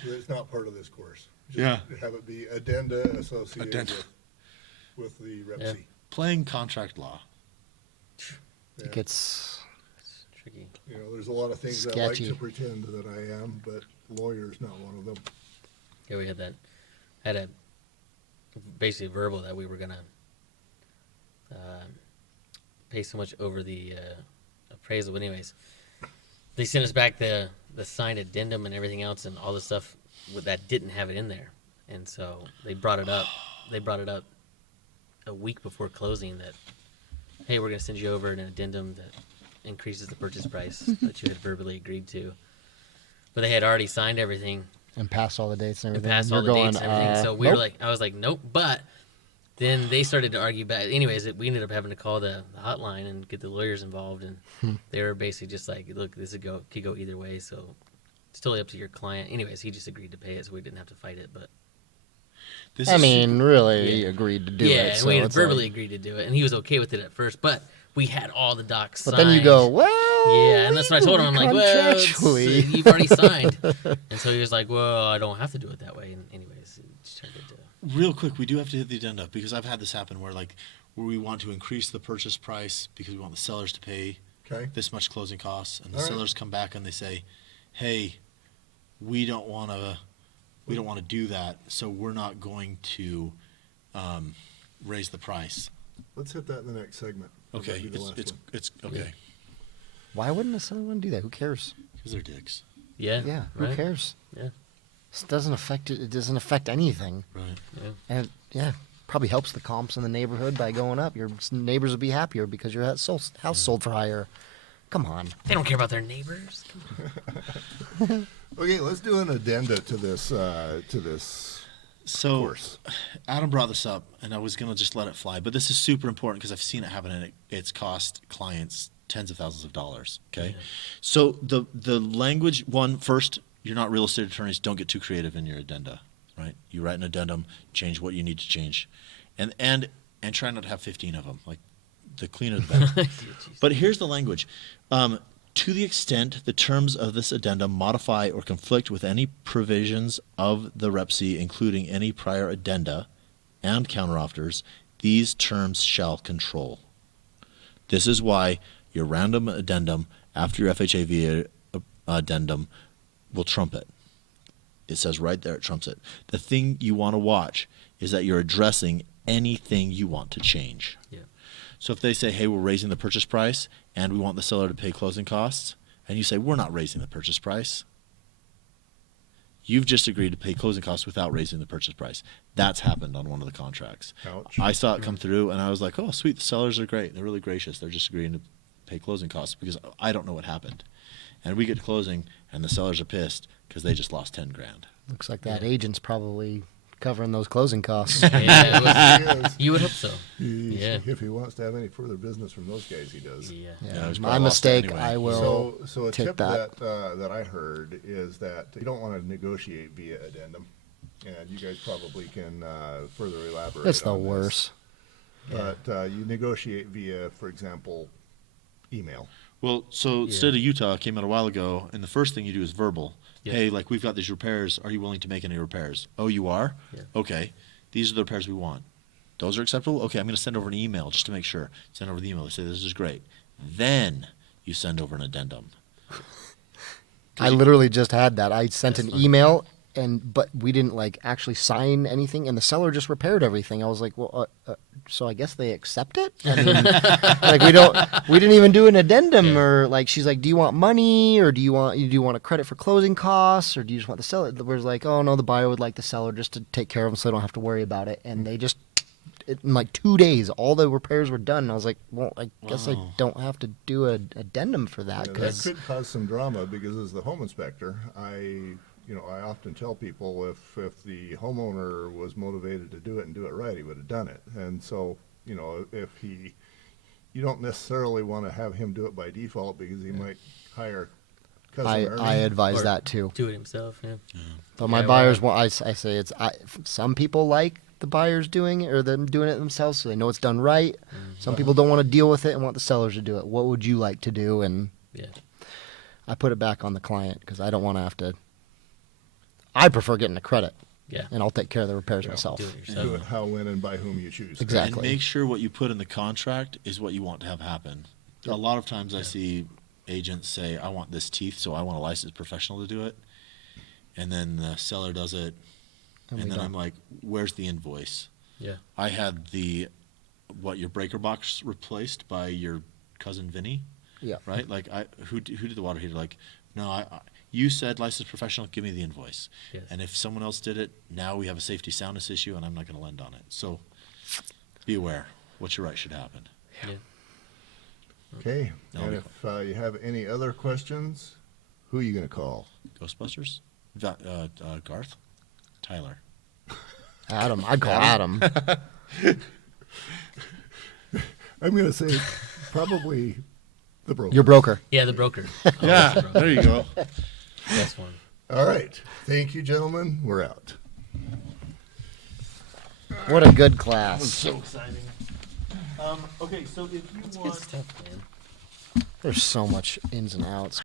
It's not part of this course. Just Yeah. have it be addenda associated Addenda. with the Rep Yeah. C. Playing contract law. Yeah. It gets It's tricky. You know, there's a lot of things I like Sketchy. to pretend that I am, but lawyer's not one of them. Yeah, we had that. Had a basically verbal that we were gonna pay so much over the appraisal. But anyways, they sent us back the signed addendum and everything else and all the stuff that didn't have it in there. And so they brought it up. They brought it up a week before closing that, hey, we're gonna send you over an addendum that increases the purchase price that you had verbally agreed to. But they had already signed everything. and pass all the dates and And everything. past all the You're dates and everything. So we were nope. like, I was like, nope. But then they started to argue back. Anyways, we ended up having to call the hotline and get the lawyers involved, and they were basically just like, look, this could go either way. So it's totally up to your client. Anyways, he just agreed to pay it, so we didn't have to fight it. But This I is mean, really, he Yeah. agreed to do yeah, it. and So we had it's verbally like- agreed to do it, and he was okay with it at first. But we had all the docs but signed. then you go, well, Yeah, and that's what I told him. I'm like, well, contractually. you've already signed. And so he was like, well, I don't have to do it that way. And anyways, it just turned into. real quick. We do have to hit the addenda because I've had this happen where we want to increase the purchase price because we want the sellers to pay Okay? this much closing costs, and the All right. sellers come back and they say, "Hey, we don't want to do that, so we're not going to raise the price." Let's hit that in the next segment. Okay, That'll be the last one. it's okay Why wouldn't someone do that? Who cares? because they're dicks, Yeah. Yeah, Right? who cares? Yeah. This doesn't affect it. It doesn't affect anything. right? Yeah. And yeah, probably helps the comps in the neighborhood by going up. Your neighbors will be happier because your house sold for higher. Come on. They don't care about their neighbors. Come on. Okay, let's do an addenda to this So course. Adam brought this up, and I was going to just let it fly, but this is super important because I've seen it happen, and it's cost clients tens of thousands of dollars. Okay, so the language first, you're not real estate attorneys. Don't get too creative in your addenda, right? You write an addendum, change what you need to change, and try not to have 15 of them. Like the cleaner the better. But here's the language. To the extent the terms of this addendum modify or conflict with any provisions of the repc, including any prior addenda and counteroffers, these terms shall control. This is why your random addendum after your FHA addendum will trump it. It says right there, it trumps it. The thing you want to watch is that you're addressing anything you want to change. Yeah. So if they say, hey, we're raising the purchase price and we want the seller to pay closing costs, and you say, we're not raising the purchase price, you've just agreed to pay closing costs without raising the purchase price. That's happened on one of the contracts. Ouch. I saw it come through, and I was like, oh, sweet, the sellers are great. They're really gracious. They're just agreeing to pay closing costs because I don't know what happened. And we get to closing, and the sellers are pissed because they just lost 10 grand. Looks like that agent's probably covering those closing costs. Yeah, He is. you would hope so. Yeah. If he wants to have any further business from those guys, he does. Yeah. Yeah, it was My probably lost mistake. anyway. I will. So a take tip that. that I heard is that you don't want to negotiate via addendum, and you guys probably can further elaborate. It's the on this. worst. But you negotiate via, for example, email. Well, so State of Utah came out a while ago, and the first thing you do is verbal. Yeah. Hey, like, we've got these repairs. Are you willing to make any repairs? Oh, you are? Yeah. Okay. These are the repairs we want. Those are acceptable? Okay, I'm going to send over an email just to make sure. Send over the email. They say, this is great. Then you send over an addendum. I literally just had that. I sent an email, but we didn't like actually sign anything, and the seller just repaired everything. I was like, well, so I guess they accept it. I mean, like we didn't even do an addendum, or like she's like, do you want money, or do you want a credit for closing costs, or do you just want the seller? We're like, oh no, the buyer would like the seller just to take care of them, so they don't have to worry about it. And they just. In like 2 days, all the repairs were done. And I was like, well, I guess I don't have to do an addendum for that. Yeah, that Cause could cause some drama because as the home inspector, I often tell people if the homeowner was motivated to do it and do it right, he would have done it. And so, if you don't necessarily want to have him do it by default because he might hire cousin Ernie. I advise Or that too. Do it himself. Yeah. But my Yeah, buyers well, want. I say some people like the buyers doing it or them doing it themselves, so they know it's done right. Some people don't want to deal with it and want the sellers to do it. What would you like to do? And Yeah. I put it back on the client because I don't want to have to. I prefer getting the credit, Yeah. and I'll take care of the repairs myself. Do it Do yourself. it how, when, and by whom you choose. Exactly. And make sure what you put in the contract is what you want to have happen. A lot of times I see agents say, I want this teeth, so I want a licensed professional to do it. And then the seller does it. And we And then don't. I'm like, where's the invoice? Yeah. I had your breaker box replaced by your cousin Vinny, Yeah. right? Like, who did the water heater? Like, no, you said licensed professional, give me the invoice. Yes. And if someone else did it, now we have a safety soundness issue, and I'm not going to lend on it. So be aware. What you're right should happen. Yeah. Okay. That'll And be if you have any other questions, who are you going to call? Ghostbusters? Garth? Tyler? Adam, I'd call Adam. I'm going to say probably the broker. Your broker. Yeah, the broker. Yeah, The broker. there you go. Best one. All right. Thank you, gentlemen. We're out. What a good class. So exciting. Okay, so if you Good want... stuff, man. There's so much ins and outs.